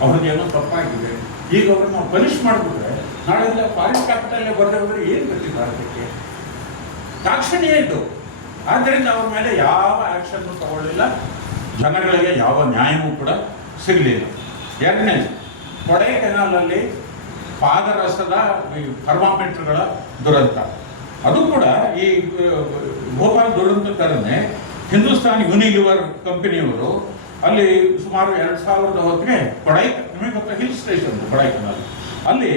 ಅವ್ರಿಗೇನೋ ತಪ್ಪಾಗಿದೆ, ಈಗ ಅವ್ರನ್ನ ನಾವು ಪನಿಷ್ ಮಾಡಿಬಿಟ್ರೆ ನಾಳೆಲ್ಲ ಫಾರಿನ್ ಕ್ಯಾಪಿಟಲ್ಲೇ ಬರೆದವ್ರೆ ಏನು ಗತಿ ಭಾರತಕ್ಕೆ? ದಾಕ್ಷಿಣ್ಯ ಇದು. ಆದ್ದರಿಂದ ಅವ್ರ ಮೇಲೆ ಯಾವ ಆ್ಯಕ್ಷನ್ನು ತಗೊಳ್ಳಿಲ್ಲ, ಜನಗಳಿಗೆ ಯಾವ ನ್ಯಾಯವೂ ಕೂಡ ಸಿಗಲಿಲ್ಲ. ಎರಡನೇ, ಕೊಡೈಕೆನಾಲಲ್ಲಿ ಪಾದರಸದ ಥರ್ಮಾಮೀಟರ್ಗಳ ದುರಂತ. ಅದು ಕೂಡ ಈ ಭೋಪಾಲ್ ದುರಂತ ಥರನೇ ಹಿಂದೂಸ್ತಾನ್ ಯೂನಿಲಿವರ್ ಕಂಪನಿಯವರು ಅಲ್ಲಿ ಸುಮಾರು 2000 ಹೊತ್ತಿಗೆ ನಿಮಗೆ ಹಿಲ್ ಸ್ಟೇಷನ್ ಕೊಡೈಕೆನಾಲ್, ಅಲ್ಲಿ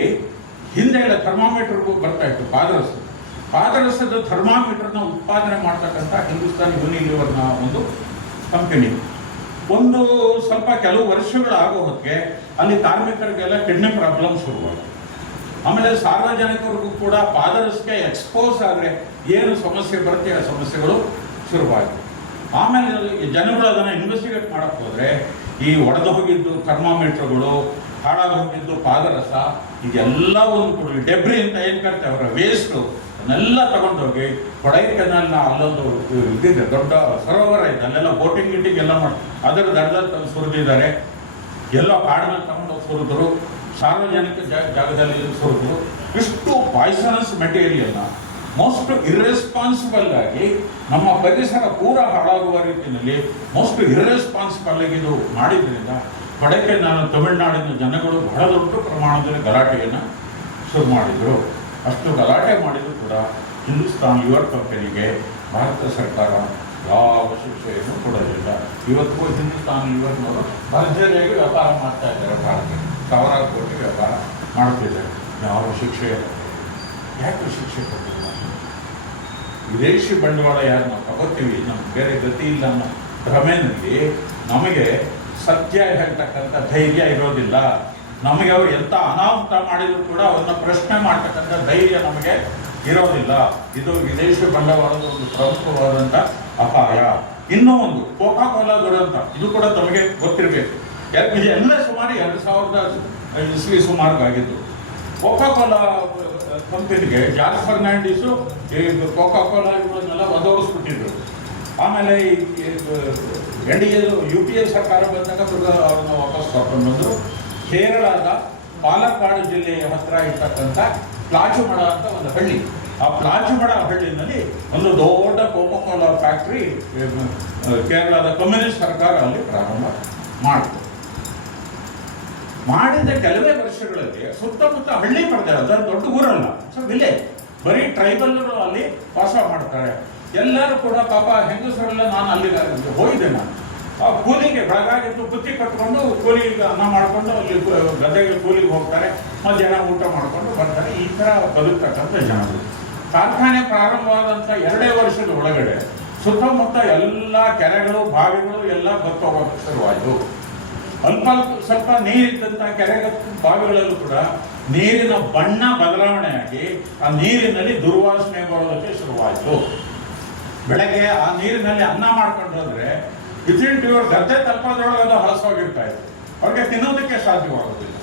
ಹಿಂದೆ ಎಲ್ಲ ಥರ್ಮಾಮೀಟರ್ಗೂ ಬರ್ತಾ ಇತ್ತು ಪಾದರಸದ ಥರ್ಮಾಮೀಟರ್ನ ಉತ್ಪಾದನೆ ಮಾಡ್ತಕ್ಕಂಥ ಹಿಂದೂಸ್ತಾನ್ ಯೂನಿಲಿವರ್ನ ಒಂದು ಕಂಪನಿ. ಒಂದು ಸ್ವಲ್ಪ ಕೆಲವು ವರ್ಷಗಳಾಗೋ ಹೊತ್ತಿಗೆ ಅಲ್ಲಿ ಕಾರ್ಮಿಕರಿಗೆಲ್ಲ ಕಿಡ್ನಿ ಪ್ರಾಬ್ಲಮ್ ಶುರುವಾಯಿತು. ಆಮೇಲೆ ಸಾರ್ವಜನಿಕರಿಗೂ ಕೂಡ ಪಾದರಸಕ್ಕೆ ಎಕ್ಸ್ಪೋಸ್ ಆದರೆ ಏನು ಸಮಸ್ಯೆ ಬರುತ್ತೆ ಆ ಸಮಸ್ಯೆಗಳು ಶುರುವಾಯಿತು. ಆಮೇಲೆ ಜನಗಳು ಅದನ್ನು ಇನ್ವೆಸ್ಟಿಗೇಟ್ ಮಾಡೋಕ್ಕೆ ಹೋದರೆ ಈ ಒಡೆದು ಹೋಗಿದ್ದು ಥರ್ಮಾಮೀಟರ್ಗಳು, ಹಾಳಾಗಿ ಹೋಗಿದ್ದು ಪಾದರಸ, ಇದೆಲ್ಲ ಒಂದು ಕೂಡ ಡೆಬ್ರಿ ಅಂತ ಏನು ಕರಿತೇವೆ ಅವರ ವೇಸ್ಟು, ಅದನ್ನೆಲ್ಲ ತಗೊಂಡೋಗಿ ಕೊಡೈಕೆನಾಲ್ನ ಅಲ್ಲೊಂದು ಇದಿದೆ, ದೊಡ್ಡ ಸರೋವರ ಇದೆ, ಅಲ್ಲೆಲ್ಲ ಬೋಟಿಂಗ್ ಗಿಟ್ಟಿಂಗ್ ಎಲ್ಲ ಮಾಡಿ ಅದರ ದಡದಲ್ಲಿ ತಂದು ಸುರಿದಿದ್ದಾರೆ. ಎಲ್ಲ ಕಾಡನ್ನ ತಗೊಂಡೋಗಿ ಸುರಿದ್ರು, ಸಾರ್ವಜನಿಕ ಜಾಗದಲ್ಲಿ ಸುರಿದ್ರು. ಇಷ್ಟು ಪಾಯ್ಸನಸ್ ಮೆಟೀರಿಯಲ್ನ ಮೋಸ್ಟ್ ಇರ್ರೆಸ್ಪಾನ್ಸಿಬಲ್ ಆಗಿ ನಮ್ಮ ಪರಿಸರ ಪೂರ ಹಾಳಾಗುವ ರೀತಿಯಲ್ಲಿ ಮೋಸ್ಟ್ ಇರ್ರೆಸ್ಪಾನ್ಸಿಬಲ್ ಆಗಿ ಇದು ಮಾಡಿದ್ರಿಂದ ಕೊಡೈಕೆನಾಲ್ ತಮಿಳುನಾಡಿನ ಜನಗಳು ಬಹಳ ದೊಡ್ಡ ಪ್ರಮಾಣದಲ್ಲಿ ಗಲಾಟೆಯನ್ನು ಶುರು ಮಾಡಿದರು. ಅಷ್ಟು ಗಲಾಟೆ ಮಾಡಿದರೂ ಕೂಡ ಹಿಂದೂಸ್ತಾನ್ ಲಿವರ್ ಕಂಪನಿಗೆ ಭಾರತ ಸರ್ಕಾರ ಯಾವ ಶಿಕ್ಷೆಯನ್ನು ಕೊಡಲಿಲ್ಲ. ಇವತ್ತಿಗೂ ಹಿಂದೂಸ್ತಾನ್ ಲಿವರ್ನವರು ಭರ್ಜರಿಯಾಗಿ ವ್ಯಾಪಾರ ಮಾಡ್ತಾ ಇದ್ದಾರೆ, ಭಾರತಕ್ಕೆ ಸಾವಿರಾರು ಕೋಟಿ ವ್ಯಾಪಾರ ಮಾಡ್ತಿದ್ದಾರೆ. ಯಾವ ಶಿಕ್ಷೆ ಯಾಕೆ ಶಿಕ್ಷೆ ಕೊಟ್ಟಿಲ್ಲ? ವಿದೇಶಿ ಬಂಡವಾಳ ಯಾರು ನಾವು ತಗೋತೀವಿ, ನಮ್ಗೆ ಬೇರೆ ಗತಿ ಇಲ್ಲ ಅನ್ನೋ ಭ್ರಮೆಯಲ್ಲಿ ನಮಗೆ ಸತ್ಯ ಹೇಳ್ತಕ್ಕಂಥ ಧೈರ್ಯ ಇರೋದಿಲ್ಲ. ನಮಗೆ ಅವರು ಎಂಥ ಅನಾಹುತ ಮಾಡಿದರೂ ಕೂಡ ಅವನ್ನ ಪ್ರಶ್ನೆ ಮಾಡ್ತಕ್ಕಂಥ ಧೈರ್ಯ ನಮಗೆ ಇರೋದಿಲ್ಲ. ಇದು ವಿದೇಶಿ ಬಂಡವಾಳದ ಒಂದು ಪ್ರಮುಖವಾದಂಥ ಅಪಾಯ. ಇನ್ನೂ ಒಂದು ಕೋಕಾ ಕೋಲಾ ದುರಂತ, ಇದು ಕೂಡ ತಮಗೆ ಗೊತ್ತಿರಬೇಕು. ಎಲ್ಲ ಸುಮಾರು 2000 ಇಸ್ವಿ ಸುಮಾರಿಗಾಗಿದ್ದು. ಕೋಕಾ ಕೋಲಾ ಕಂಪನಿಗೆ ಜಾರ್ಜ್ ಫರ್ನಾಂಡಿಸು ಈ ಕೋಕಾ ಕೋಲಾ ಇವನ್ನೆಲ್ಲ ಒದಗಿಸ್ಬಿಟ್ಟಿದ್ರು. ಆಮೇಲೆ NDA UPA ಸರ್ಕಾರ ಬಂದಾಗ ಅವ್ರನ್ನ ವಾಪಸ್ ಕರ್ಕೊಂಡು ಬಂದರು. ಕೇರಳದ ಪಾಲಕ್ಕಾಡು ಜಿಲ್ಲೆಯ ಹತ್ರ ಇರ್ತಕ್ಕಂಥ ಪ್ಲಾಚುಮಡ ಅಂತ ಒಂದು ಹಳ್ಳಿ. ಆ ಪ್ಲಾಚುಮಡ ಹಳ್ಳಿನಲ್ಲಿ ಒಂದು ದೊಡ್ಡ ಕೋಕೋ-ಕೋಲಾ ಫ್ಯಾಕ್ಟ್ರಿ ಕೇರಳದ ಕಮ್ಯುನಿಸ್ಟ್ ಸರ್ಕಾರ ಅಲ್ಲಿ ಪ್ರಾರಂಭ ಮಾಡಿತು. ಮಾಡಿದ ಕೆಲವೇ ವರ್ಷಗಳಲ್ಲಿ ಸುತ್ತಮುತ್ತ ಹಳ್ಳಿ ಪಡೆದ ಅದರ ದೊಡ್ಡ ಊರಲ್ಲ, ಸೊ ವಿಲೇಜ್, ಬರೀ ಟ್ರೈಬಲ್ಗಳು ಅಲ್ಲಿ ವಾಸ ಮಾಡ್ತಾರೆ. ಎಲ್ಲರೂ ಕೂಡ ಪಾಪ ಹೆಂಗಸರೆಲ್ಲ, ನಾನು ಅಲ್ಲಿ ಹೋಗಿದ್ದೆ, ನಾನು ಆ ಕೂಲಿಗೆ ಬೆಳಗಾಗಿದ್ದು ಬುತ್ತಿ ಕಟ್ಕೊಂಡು ಕೂಲಿಗೆ ಅನ್ನ ಮಾಡಿಕೊಂಡು ಅಲ್ಲಿ ಗದ್ದೆಗೆ ಕೂಲಿಗೆ ಹೋಗ್ತಾರೆ, ಮಧ್ಯಾಹ್ನ ಊಟ ಮಾಡಿಕೊಂಡು ಬರ್ತಾರೆ. ಈ ಥರ ಬದುಕ್ತಕ್ಕಂಥ ಜನರು. ಕಾರ್ಖಾನೆ ಪ್ರಾರಂಭವಾದಂಥ 2 ವರ್ಷದ ಒಳಗಡೆ ಸುತ್ತಮುತ್ತ ಎಲ್ಲ ಕೆರೆಗಳು ಬಾವಿಗಳು ಎಲ್ಲ ಬತ್ತೋಗೋಕ್ಕೆ ಶುರುವಾಯಿತು. ಅಲ್ಪ ಸ್ವಲ್ಪ ನೀರಿದ್ದಂಥ ಕೆರೆ ಬಾವಿಗಳಲ್ಲೂ ಕೂಡ ನೀರಿನ ಬಣ್ಣ ಬದಲಾವಣೆಯಾಗಿ ಆ ನೀರಿನಲ್ಲಿ ದುರ್ವಾಸನೆ ಬರೋದಕ್ಕೆ ಶುರುವಾಯಿತು. ಬೆಳಗ್ಗೆ ಆ ನೀರಿನಲ್ಲಿ ಅನ್ನ ಮಾಡ್ಕೊಂಡು ಹೋದ್ರೆ ವಿತಿನ್ ಇವ್ರ ಗದ್ದೆ ತಲುಪೋದ್ರೊಳಗೆಲ್ಲ ಹೊಲಸೋಗಿರ್ತಾ ಇತ್ತು, ಅವ್ರಿಗೆ ತಿನ್ನೋದಕ್ಕೆ ಸಾಧ್ಯವಾಗೋದಿಲ್ಲ.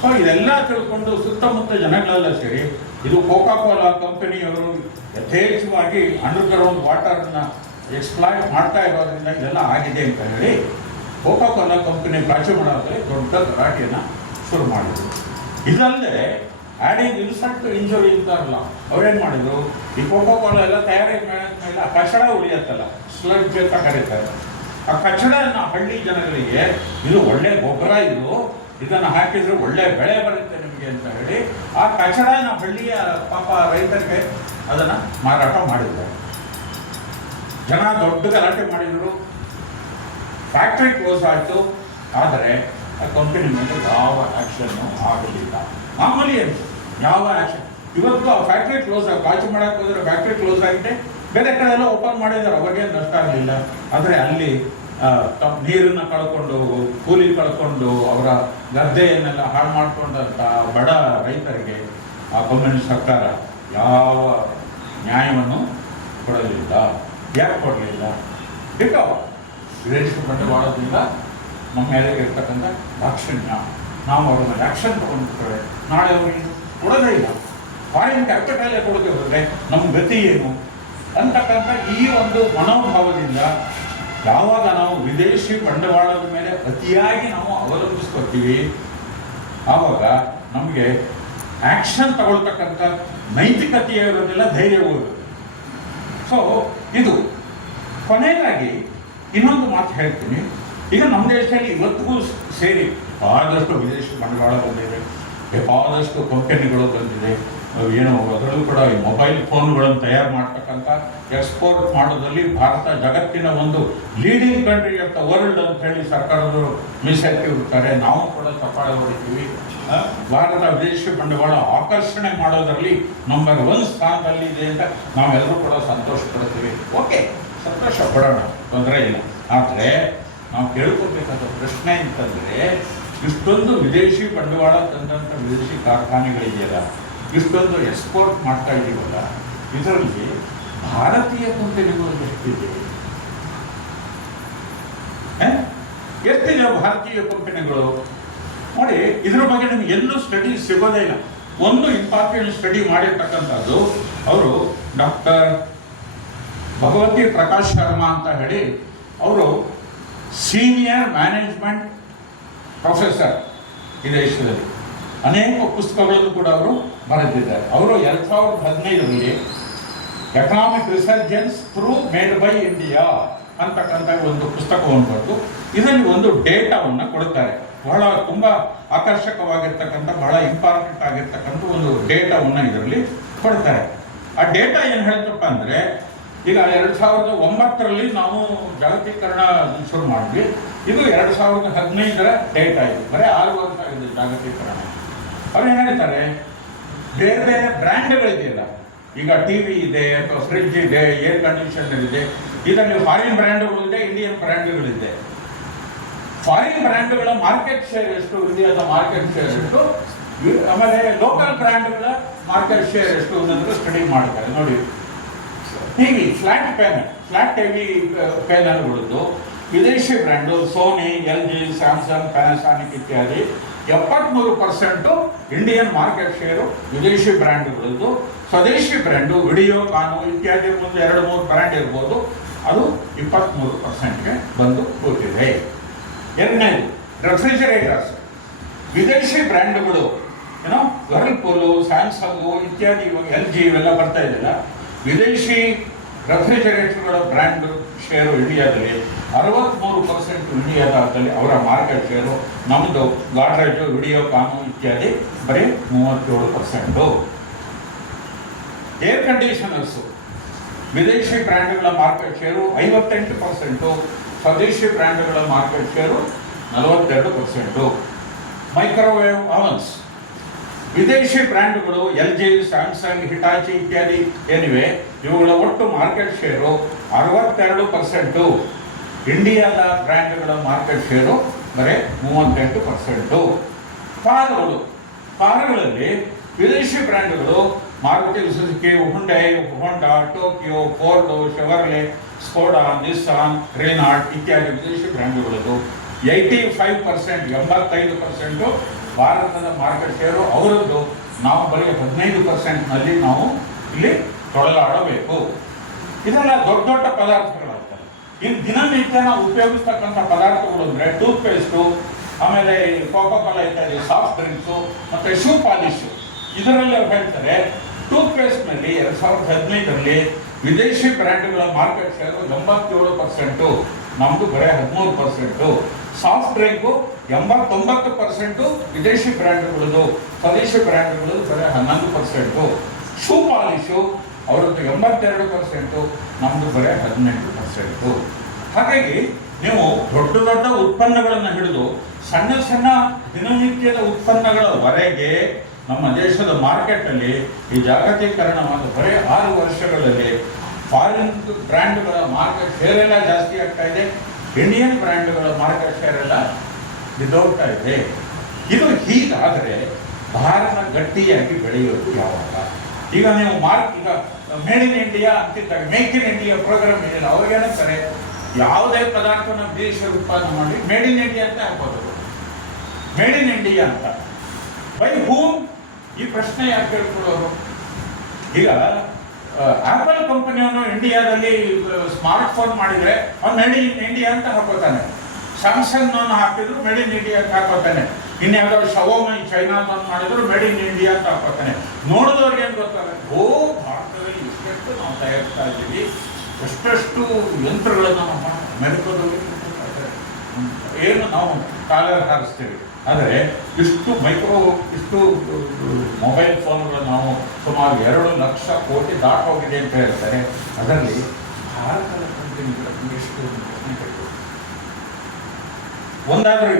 ಸೊ ಇದೆಲ್ಲ ತಿಳ್ಕೊಂಡು ಸುತ್ತಮುತ್ತ ಜನಗಳೆಲ್ಲ ಸೇರಿ ಇದು ಕೋಕಾ-ಕೋಲಾ ಕಂಪನಿಯವರು ಯಥೇಚ್ಛವಾಗಿ ಅಂಡರ್ಗ್ರೌಂಡ್ ವಾಟರ್ನ ಎಕ್ಸ್ಪ್ಲಾಯ್ಟ್ ಮಾಡ್ತಾ ಇರೋದ್ರಿಂದ ಇದೆಲ್ಲ ಆಗಿದೆ ಅಂತ ಹೇಳಿ ಕೋಕಾ-ಕೋಲಾ ಕಂಪನಿ ಪ್ಲಾಚುಮಡದಲ್ಲಿ ದೊಡ್ಡ ಗಲಾಟೆಯನ್ನು ಶುರು ಮಾಡಿದ್ರು. ಇದಲ್ಲದೆ ಆ್ಯಡಿಂಗ್ ಇನ್ಸಲ್ಟ್ ಟು ಇಂಜುರಿ ಅಂತಾರಲ್ಲ, ಅವ್ರೇನು ಮಾಡಿದ್ರು, ಈ ಕೋಕಾ-ಕೋಲಾ ಎಲ್ಲ ತಯಾರಿ ಮೇಲೆ ಆ ಕಚಡ ಉಳಿಯತ್ತಲ್ಲ, ಸ್ಲಡ್ಜ್ ಅಂತ ಕರೀತಾರೆ, ಆ ಕಚಡನ ಹಳ್ಳಿ ಜನಗಳಿಗೆ ಇದು ಒಳ್ಳೆ ಗೊಬ್ಬರ, ಇದನ್ನು ಹಾಕಿದ್ರೆ ಒಳ್ಳೆ ಬೆಳೆ ಬರುತ್ತೆ ನಿಮಗೆ ಅಂತ ಹೇಳಿ ಆ ಕಚಡನ ಹಳ್ಳಿಯ ಪಾಪ ರೈತರಿಗೆ ಅದನ್ನು ಮಾರಾಟ ಮಾಡಿದ್ದಾರೆ. ಜನ ದೊಡ್ಡ ಗಲಾಟೆ ಮಾಡಿದರು, ಫ್ಯಾಕ್ಟ್ರಿ ಕ್ಲೋಸ್ ಆಯಿತು. ಆದರೆ ಆ ಕಂಪನಿ ಮೇಲೆ ಯಾವ ಆ್ಯಕ್ಷನ್ನು ಆಗಲಿಲ್ಲ. ಮಾಮೂಲಿ ಅಂತ ಯಾವ ಆ್ಯಕ್ಷನ್. ಇವತ್ತು ಆ ಫ್ಯಾಕ್ಟ್ರಿ ಕ್ಲೋಸ್ ಆಗಿ ಕಾಚು ಮಾಡೋಕ್ಕೆ ಹೋದರೆ ಫ್ಯಾಕ್ಟ್ರಿ ಕ್ಲೋಸ್ ಆಗಿದೆ, ಬೇರೆ ಕಡೆ ಎಲ್ಲ ಓಪನ್ ಮಾಡಿದ್ದಾರೆ, ಅವ್ರಿಗೇನು ನಷ್ಟ ಆಗಲಿಲ್ಲ. ಆದರೆ ಅಲ್ಲಿ ನೀರನ್ನು ಕಳ್ಕೊಂಡು, ಕೂಲಿ ಕಳ್ಕೊಂಡು, ಅವರ ಗದ್ದೆಯನ್ನೆಲ್ಲ ಹಾಳು ಮಾಡಿಕೊಂಡಂಥ ಬಡ ರೈತರಿಗೆ ಆ ಕಮ್ಯುನಿಸ್ಟ್ ಸರ್ಕಾರ ಯಾವ ನ್ಯಾಯವನ್ನು ಕೊಡಲಿಲ್ಲ. ಯಾಕೆ ಕೊಡಲಿಲ್ಲ? ಬಿಕಾಸ್ ವಿದೇಶಿ ಬಂಡವಾಳದಿಂದ ನಮ್ಮ ಮೇಲೆ ಇರ್ತಕ್ಕಂಥ ದಾಕ್ಷಿಣ್ಯ, ನಾವು ಅವ್ರ ಮೇಲೆ ಆ್ಯಕ್ಷನ್ ತೊಗೊಂಡ್ಬಿಟ್ರೆ ನಾಳೆ ಅವರಿಗೆ ಕೊಡೋದೇ ಇಲ್ಲ, ಫಾರಿನ್ ಕ್ಯಾಪಿಟಲೇ ಕೊಡದೆ ಹೋದರೆ ನಮ್ಮ ಗತಿ ಏನು ಅಂತಕ್ಕಂಥ ಈ ಒಂದು ಮನೋಭಾವದಿಂದ ಯಾವಾಗ ನಾವು ವಿದೇಶಿ ಬಂಡವಾಳದ ಮೇಲೆ ಅತಿಯಾಗಿ ನಾವು ಅವಲಂಬಿಸ್ಕೊತೀವಿ, ಆವಾಗ ನಮಗೆ ಆ್ಯಕ್ಷನ್ ತಗೊಳ್ತಕ್ಕಂಥ ನೈತಿಕತೆ ಇರೋದಿಲ್ಲ, ಧೈರ್ಯ ಹೋಗೋದು. ಸೊ ಇದು ಕೊನೆಯದಾಗಿ ಇನ್ನೊಂದು ಮಾತು ಹೇಳ್ತೀನಿ. ಈಗ ನಮ್ಮ ದೇಶದಲ್ಲಿ ಇವತ್ತಿಗೂ ಸೇರಿ ಬೇಕಾದಷ್ಟು ವಿದೇಶಿ ಬಂಡವಾಳ ಬಂದಿದೆ, ಬೇಕಾದಷ್ಟು ಕಂಪನಿಗಳು ಬಂದಿದೆ. ಏನೋ ಅದರಲ್ಲೂ ಕೂಡ ಈ ಮೊಬೈಲ್ ಫೋನ್ಗಳನ್ನು ತಯಾರು ಮಾಡ್ತಕ್ಕಂಥ ಎಕ್ಸ್ಪೋರ್ಟ್ ಮಾಡೋದ್ರಲ್ಲಿ ಭಾರತ ಜಗತ್ತಿನ ಒಂದು leading country of the world ಅಂತ ಹೇಳಿ ಸರ್ಕಾರದವರು ಮೀಸಲಿಟ್ಟಿರ್ತಾರೆ. ನಾವು ಕೂಡ ಚಪ್ಪಾಳೆ ಹೊಡಿತೀವಿ. ಭಾರತ ವಿದೇಶಿ ಬಂಡವಾಳ ಆಕರ್ಷಣೆ ಮಾಡೋದರಲ್ಲಿ ನಂಬರ್ 1 ಸ್ಥಾನದಲ್ಲಿದೆ ಅಂತ ನಾವೆಲ್ಲರೂ ಕೂಡ ಸಂತೋಷ ಪಡ್ತೀವಿ. ಓಕೆ, ಸಂತೋಷ ಪಡೋಣ, ತೊಂದರೆ ಇಲ್ಲ. ಆದರೆ ನಾವು ಕೇಳ್ಕೊಳ್ಬೇಕಾದ ಪ್ರಶ್ನೆ ಅಂತಂದರೆ, ಇಷ್ಟೊಂದು ವಿದೇಶಿ ಬಂಡವಾಳ ತಂದಂಥ ವಿದೇಶಿ ಕಾರ್ಖಾನೆಗಳಿದೆಯಲ್ಲ, ಇಷ್ಟೊಂದು ಎಕ್ಸ್ಪೋರ್ಟ್ ಮಾಡ್ತಾ ಇದ್ದೀವಲ್ಲ, ಇದರಲ್ಲಿ ಭಾರತೀಯ ಕಂಪನಿಗಳು ಎಷ್ಟಿದೆ? ಎಷ್ಟಿದೆ ಭಾರತೀಯ ಕಂಪನಿಗಳು ನೋಡಿ. ಇದ್ರ ಬಗ್ಗೆ ನಿಮ್ಗೆ ಎಲ್ಲೂ ಸ್ಟಡಿ ಸಿಗೋದೇ ಇಲ್ಲ. ಒಂದು ಇಂಪಾರ್ಟೆಂಟ್ ಸ್ಟಡಿ ಮಾಡಿರ್ತಕ್ಕಂಥದ್ದು ಅವರು ಡಾಕ್ಟರ್ ಭಗವತಿ ಪ್ರಕಾಶ್ ಶರ್ಮಾ ಅಂತ ಹೇಳಿ, ಅವರು ಸೀನಿಯರ್ ಮ್ಯಾನೇಜ್ಮೆಂಟ್ ಪ್ರೊಫೆಸರ್ ಈ ದೇಶದಲ್ಲಿ. ಅನೇಕ ಪುಸ್ತಕಗಳನ್ನು ಕೂಡ ಅವರು ಬರೆದಿದ್ದಾರೆ. ಅವರು 2015ರಲ್ಲಿ economic resurgence through made by India ಅಂತಕ್ಕಂಥ ಒಂದು ಪುಸ್ತಕವನ್ನು ಬರೆದು ಇದರಲ್ಲಿ ಒಂದು ಡೇಟಾವನ್ನು ಕೊಡುತ್ತಾರೆ. ಬಹಳ ತುಂಬ ಆಕರ್ಷಕವಾಗಿರ್ತಕ್ಕಂಥ, ಬಹಳ ಇಂಪಾರ್ಟೆಂಟ್ ಆಗಿರ್ತಕ್ಕಂಥ ಒಂದು ಡೇಟಾವನ್ನು ಇದರಲ್ಲಿ ಕೊಡ್ತಾರೆ. ಆ ಡೇಟಾ ಏನು ಹೇಳ್ತಪ್ಪ ಅಂದರೆ, ಈಗ 2009ರಲ್ಲಿ ನಾವು ಜಾಗತೀಕರಣ ಶುರು ಮಾಡಿದ್ವಿ. ಇದು 2015ರ ಡೇಟಾ. ಇದು ಬರೀ 6 ವರ್ಷ ಆಗಿದೆ ಜಾಗತೀಕರಣ. ಅವ್ರು ಏನು ಹೇಳ್ತಾರೆ, ಬೇರೆ ಬೇರೆ ಬ್ರ್ಯಾಂಡ್ಗಳಿದೆಯಲ್ಲ, ಈಗ ಟಿ ವಿ ಇದೆ ಅಥವಾ ಫ್ರಿಡ್ಜ್ ಇದೆ, ಏರ್ ಕಂಡೀಷನರ್ ಇದೆ, ಇದರಲ್ಲಿ ಫಾರಿನ್ ಬ್ರ್ಯಾಂಡ್ಗಳಿದೆ, ಇಂಡಿಯನ್ ಬ್ರ್ಯಾಂಡ್ಗಳಿದೆ. ಫಾರಿನ್ ಬ್ರ್ಯಾಂಡ್ಗಳ ಮಾರ್ಕೆಟ್ ಶೇರ್ ಎಷ್ಟು, ಇಂಡಿಯಾದ ಮಾರ್ಕೆಟ್ ಶೇರ್ ಎಷ್ಟು, ಆಮೇಲೆ ಲೋಕಲ್ ಬ್ರ್ಯಾಂಡ್ಗಳ ಮಾರ್ಕೆಟ್ ಶೇರ್ ಎಷ್ಟು ಅನ್ನೋದನ್ನು ಸ್ಟಡಿ ಮಾಡ್ತಾರೆ. ನೋಡಿ, ಟಿವಿ ಫ್ಲಾಟ್ ಟಿವಿ ಪ್ಯಾನಲ್ಗಳದ್ದು ವಿದೇಶಿ ಬ್ರ್ಯಾಂಡು ಸೋನಿ, LG, ಸ್ಯಾಮ್ಸಂಗ್, ಪ್ಯಾನಾಸಾನಿಕ್ ಇತ್ಯಾದಿ 73% ಇಂಡಿಯನ್ ಮಾರ್ಕೆಟ್ ಶೇರು ವಿದೇಶಿ ಬ್ರ್ಯಾಂಡ್ಗಳದ್ದು. ಸ್ವದೇಶಿ ಬ್ರ್ಯಾಂಡು ವಿಡಿಯೋಕಾನು ಇತ್ಯಾದಿ ಮುಂದೆ 2-3 ಬ್ರ್ಯಾಂಡ್ ಇರ್ಬೋದು, ಅದು 23%ಗೆ ಬಂದು ಕೂತಿದೆ. ಎರಡನೇದು ರೆಫ್ರಿಜರೇಟರ್ಸ್. ವಿದೇಶಿ ಬ್ರ್ಯಾಂಡ್ಗಳು ಏನೋ ವರ್ಲ್ಪೂಲು, ಸ್ಯಾಮ್ಸಂಗು ಇತ್ಯಾದಿ, ಇವಾಗ LG ಇವೆಲ್ಲ ಬರ್ತಾ ಇದೆಯಲ್ಲ, ವಿದೇಶಿ ರೆಫ್ರಿಜರೇಟರ್ಗಳ ಬ್ರ್ಯಾಂಡ್ ಶೇರು ಇಂಡಿಯಾದಲ್ಲಿ 63% ಇಂಡಿಯಾದಲ್ಲಿ ಅವರ ಮಾರ್ಕೆಟ್ ಶೇರು. ನಮ್ಮದು ಗಾಡ್ರೇಜು, ವಿಡಿಯೋಕಾನು ಇತ್ಯಾದಿ ಬರೀ 37%. ಏರ್ ಕಂಡೀಷನರ್ಸು ವಿದೇಶಿ ಬ್ರ್ಯಾಂಡ್ಗಳ ಮಾರ್ಕೆಟ್ ಶೇರು 58%, ಸ್ವದೇಶಿ ಬ್ರ್ಯಾಂಡ್ಗಳ ಮಾರ್ಕೆಟ್ ಶೇರು 42%. ಮೈಕ್ರೋವೇವ್ ಅವನ್ಸ್ ವಿದೇಶಿ ಬ್ರ್ಯಾಂಡ್ಗಳು LG, ಸ್ಯಾಮ್ಸಂಗ್, ಹಿಟಾಚಿ ಇತ್ಯಾದಿ ಏನಿವೆ ಇವುಗಳ ಒಟ್ಟು ಮಾರ್ಕೆಟ್ ಶೇರು 62%. ಇಂಡಿಯಾದ ಬ್ರ್ಯಾಂಡ್ಗಳ ಮಾರ್ಕೆಟ್ ಶೇರು ಬರೀ 38%. ಕಾರುಗಳಲ್ಲಿ ವಿದೇಶಿ ಬ್ರ್ಯಾಂಡ್ಗಳು Maruti Suzuki, Hyundai, Honda, Tokyo, Ford, Chevrolet, Skoda, Nissan, Renault ಇತ್ಯಾದಿ ವಿದೇಶಿ ಬ್ರ್ಯಾಂಡ್ಗಳದ್ದು 85% ಭಾರತದ ಮಾರ್ಕೆಟ್ ಶೇರು ಅವರದ್ದು. ನಾವು ಬರೀ 15% ನಾವು ಇಲ್ಲಿ ತೊಳಲಾಡಬೇಕು. ಇದೆಲ್ಲ ದೊಡ್ಡ ದೊಡ್ಡ ಪದಾರ್ಥಗಳಾಗ್ತವೆ. ಇನ್ನು ದಿನನಿತ್ಯ ನಾವು ಉಪಯೋಗಿಸ್ತಕ್ಕಂಥ ಪದಾರ್ಥಗಳು ಅಂದರೆ ಟೂತ್ಪೇಸ್ಟು, ಆಮೇಲೆ ಕೋಕೋ ಕೋಲಾ ಇತ್ಯಾದಿ ಸಾಫ್ಟ್ ಡ್ರಿಂಕ್ಸು ಮತ್ತು ಶೂ ಪಾಲಿಶು. ಇದರಲ್ಲಿ ಅವ್ರು ಹೇಳ್ತಾರೆ ಟೂತ್ಪೇಸ್ಟ್ನಲ್ಲಿ 2015ರಲ್ಲಿ ವಿದೇಶಿ ಬ್ರ್ಯಾಂಡ್ಗಳ ಮಾರ್ಕೆಟ್ ಶೇರು 87%, ನಮ್ಮದು ಬರೀ 13%. ಸಾಫ್ಟ್ ಡ್ರಿಂಕು 89% ವಿದೇಶಿ ಬ್ರ್ಯಾಂಡ್ಗಳದು, ಸ್ವದೇಶಿ ಬ್ರ್ಯಾಂಡ್ಗಳದು ಬರೀ 11%. ಶೂ ಪಾಲಿಶು ಅವರದ್ದು 82%, ನಮ್ಮದು ಬರೀ 18%. ಹಾಗಾಗಿ ನೀವು ದೊಡ್ಡ ದೊಡ್ಡ ಉತ್ಪನ್ನಗಳನ್ನು ಹಿಡಿದು ಸಣ್ಣ ಸಣ್ಣ ದಿನನಿತ್ಯದ ಉತ್ಪನ್ನಗಳವರೆಗೆ ನಮ್ಮ ದೇಶದ ಮಾರ್ಕೆಟಲ್ಲಿ ಈ ಜಾಗತೀಕರಣವಾದ ಬರೀ 6 ವರ್ಷಗಳಲ್ಲಿ ಫಾರಿನ್ ಬ್ರ್ಯಾಂಡ್ಗಳ ಮಾರ್ಕೆಟ್ ಶೇರ್ ಎಲ್ಲ ಜಾಸ್ತಿ ಆಗ್ತಾ ಇದೆ, ಇಂಡಿಯನ್ ಬ್ರ್ಯಾಂಡ್ಗಳ ಮಾರ್ಕೆಟ್ ಶೇರ್ ಎಲ್ಲ ಬಿದ್ದೋಗ್ತಾ ಇದೆ. ಇದು ಹೀಗಾದರೆ ಭಾರತ ಗಟ್ಟಿಯಾಗಿ ಬೆಳೆಯೋದು ಯಾವಾಗ? ಈಗ ನೀವು ಈಗ ಮೇಡ್ ಇನ್ ಇಂಡಿಯಾ ಅಂತಿದ್ದಾಗ ಮೇಕ್ ಇನ್ ಇಂಡಿಯಾ ಪ್ರೋಗ್ರಾಮ್ ಏನಿಲ್ಲ, ಅವ್ರಿಗೇನಂತಾರೆ ಯಾವುದೇ ಪದಾರ್ಥನ ದೇಶ ಉತ್ಪಾದನೆ ಮಾಡಿ ಮೇಡ್ ಇನ್ ಇಂಡಿಯಾ ಅಂತ ಹಾಕೋದು. ಮೇಡ್ ಇನ್ ಇಂಡಿಯಾ ಅಂತ ಬೈ ಹೂಮ್? ಈ ಪ್ರಶ್ನೆ ಯಾಕೆ ಕೇಳ್ಕೊಳ್ಳೋರು? ಈಗ ಆಪಲ್ ಕಂಪನಿಯವನು ಇಂಡಿಯಾದಲ್ಲಿ ಸ್ಮಾರ್ಟ್ ಫೋನ್ ಮಾಡಿದರೆ ಅವ್ನು ಮೇಡ್ ಇನ್ ಇಂಡಿಯಾ ಅಂತ ಹಾಕೋತಾನೆ. ಸ್ಯಾಮ್ಸಂಗ್ ಹಾಕಿದ್ರು ಮೇಡ್ ಇನ್ ಇಂಡಿಯಾ ಅಂತ ಹಾಕೋತಾನೆ. ಇನ್ಯಾವುದೋ ಶವೋಮಿ ಚೈನಾದನ್ನು ಮಾಡಿದ್ರು ಮೇಡ್ ಇನ್ ಇಂಡಿಯಾ ಅಂತ ಹಾಕೋತಾನೆ. ನೋಡಿದವ್ರಿಗೆ ಏನು ಗೊತ್ತಾಗುತ್ತೆ, ಓ ಭಾರತದಲ್ಲಿ ಇಷ್ಟೆಷ್ಟು ನಾವು ತಯಾರಿಸ್ತಾ ಇದ್ದೀವಿ, ಎಷ್ಟೆಷ್ಟು ಯಂತ್ರಗಳನ್ನು ನಾವು ಅಮೆರಿಕದಲ್ಲಿ ಏನು ನಾವು ಕಾಲರ್ ಹಾರಿಸ್ತೀವಿ. ಆದರೆ ಇಷ್ಟು ಮೊಬೈಲ್ ಫೋನ್ಗಳು ನಾವು ಸುಮಾರು 2 ಲಕ್ಷ ಕೋಟಿ ದಾಟೋಗಿದೆ ಅಂತ ಹೇಳ್ತಾರೆ. ಅದರಲ್ಲಿ ಭಾರತದ ಕಂಪನಿಗಳು ಎಷ್ಟು ಒಂದಾದರೂ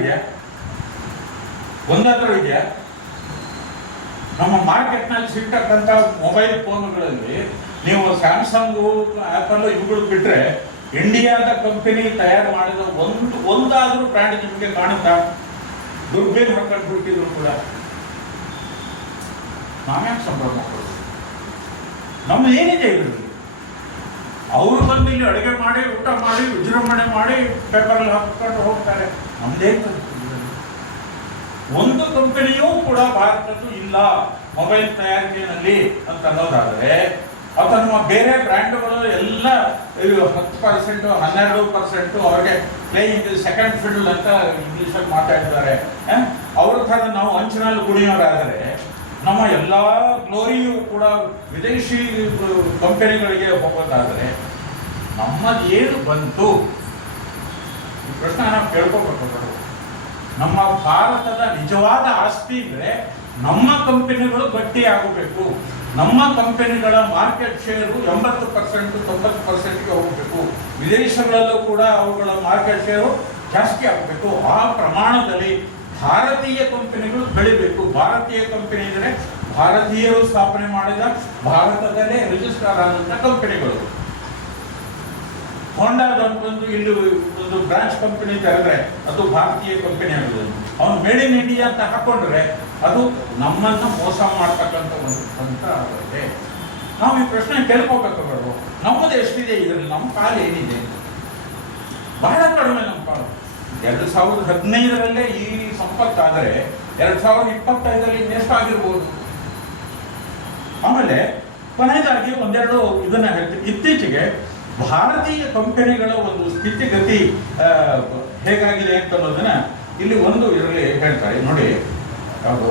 ಇದೆಯಾ? ನಮ್ಮ ಮಾರ್ಕೆಟ್ನಲ್ಲಿ ಸಿಗ್ತಕ್ಕಂಥ ಮೊಬೈಲ್ ಫೋನ್ಗಳಲ್ಲಿ ನೀವು ಸ್ಯಾಮ್ಸಂಗು, ಆ್ಯಪಲ್ ಇವುಗಳು ಬಿಟ್ಟರೆ ಇಂಡಿಯಾದ ಕಂಪನಿ ತಯಾರು ಮಾಡಿದ ಒಂದಾದರೂ ಬ್ರ್ಯಾಂಡ್ ನಿಮಗೆ ಕಾಣುತ್ತಾ? ದುರ್ಬೇಲ್ ಹಾಕೊಂಡು ಹುಡುಕಿದ್ರು ಕೂಡ ನಾವ್ಯಾಕೆ ಸಂಭ್ರಮ ಮಾಡೋದು? ನಮ್ದು ಏನಿದೆ ಇದರಲ್ಲಿ? ಅವರು ಬಂದು ಇಲ್ಲಿ ಅಡುಗೆ ಮಾಡಿ, ಊಟ ಮಾಡಿ, ವಿಜೃಂಭಣೆ ಮಾಡಿ ಪೇಪರಲ್ಲಿ ಹಾಕೊಂಡು ಹೋಗ್ತಾರೆ. ನಮ್ದೇ ಒಂದು ಕಂಪನಿಯೂ ಕೂಡ ಭಾರತದ್ದು ಇಲ್ಲ ಮೊಬೈಲ್ ತಯಾರಿಕೆಯಲ್ಲಿ ಅಂತ ಅನ್ನೋದಾದರೆ, ಅಥವಾ ಬೇರೆ ಬ್ರ್ಯಾಂಡ್ಗಳು ಎಲ್ಲ 10%, 12% ಅವ್ರಿಗೆ ಪ್ಲೇಯಿಂಗ್ ಸೆಕೆಂಡ್ ಫೀಲ್ಡ್ ಅಂತ ಇಂಗ್ಲೀಷಲ್ಲಿ ಮಾತಾಡ್ತಾರೆ. ಅವ್ರ ಥರ ನಾವು ಅಂಚಿನಲ್ಲಿ ಕುಣಿಯೋರಾದರೆ ನಮ್ಮ ಎಲ್ಲ ಗ್ಲೋರಿಯೂ ಕೂಡ ವಿದೇಶಿ ಕಂಪನಿಗಳಿಗೆ ಹೋಗೋದಾದರೆ ನಮ್ಮದು ಏನು ಬಂತು? ಈ ಪ್ರಶ್ನೆ ನಾವು ಕೇಳ್ಕೋಬೇಕು. ನಮ್ಮ ಭಾರತದ ನಿಜವಾದ ಆಸ್ತಿ ಅಂದರೆ ನಮ್ಮ ಕಂಪನಿಗಳು ಗಟ್ಟಿ ಆಗಬೇಕು. ನಮ್ಮ ಕಂಪನಿಗಳ ಮಾರ್ಕೆಟ್ ಶೇರು 80%, 90%ಗೆ ಹೋಗಬೇಕು. ವಿದೇಶಗಳಲ್ಲೂ ಕೂಡ ಅವುಗಳ ಮಾರ್ಕೆಟ್ ಶೇರು ಜಾಸ್ತಿ ಆಗಬೇಕು. ಆ ಪ್ರಮಾಣದಲ್ಲಿ ಭಾರತೀಯ ಕಂಪನಿಗಳು ಬೆಳಿಬೇಕು. ಭಾರತೀಯ ಕಂಪನಿ ಅಂದರೆ ಭಾರತೀಯರು ಸ್ಥಾಪನೆ ಮಾಡಿದ, ಭಾರತದಲ್ಲೇ ರಿಜಿಸ್ಟರ್ ಆದಂಥ ಕಂಪನಿಗಳು. ಹೋಂಡಾದಂತಂದು ಇಲ್ಲಿ ಒಂದು ಬ್ರಾಂಚ್ ಕಂಪನಿ ತೆರೆದ್ರೆ ಅದು ಭಾರತೀಯ ಕಂಪನಿ ಆಗುವುದು. ಅವನು ಮೇಡ್ ಇನ್ ಇಂಡಿಯಾ ಅಂತ ಹಾಕೊಂಡ್ರೆ ಅದು ನಮ್ಮನ್ನು ಮೋಸ ಮಾಡ್ತಕ್ಕಂಥ ಒಂದು ತಂತ್ರ ಆಗುತ್ತೆ. ನಾವು ಈ ಪ್ರಶ್ನೆ ಕೇಳ್ಕೋಬೇಕು. ನಮ್ಮದು ಎಷ್ಟಿದೆ ಇದರಲ್ಲಿ? ನಮ್ಮ ಕಾಲ ಏನಿದೆ? ಬಹಳ ಕಡಿಮೆ ನಮ್ಮ ಕಾಲ. 2015ರಲ್ಲೇ ಈ ಸಂಪತ್ತಾದರೆ 2025ರಲ್ಲಿ ಇನ್ನೆಷ್ಟಾಗಿರ್ಬೋದು? ಆಮೇಲೆ ಕೊನೆಯದಾಗಿ ಒಂದೆರಡು ಇದನ್ನ ಹೇಳ್ತೀವಿ. ಇತ್ತೀಚೆಗೆ ಭಾರತೀಯ ಕಂಪನಿಗಳ ಒಂದು ಸ್ಥಿತಿಗತಿ ಹೇಗಾಗಿದೆ ಅಂತ ಅನ್ನೋದನ್ನ ಇಲ್ಲಿ ಒಂದು ಇದರಲ್ಲಿ ಹೇಳ್ತಾರೆ ನೋಡಿ. ಯಾವುದು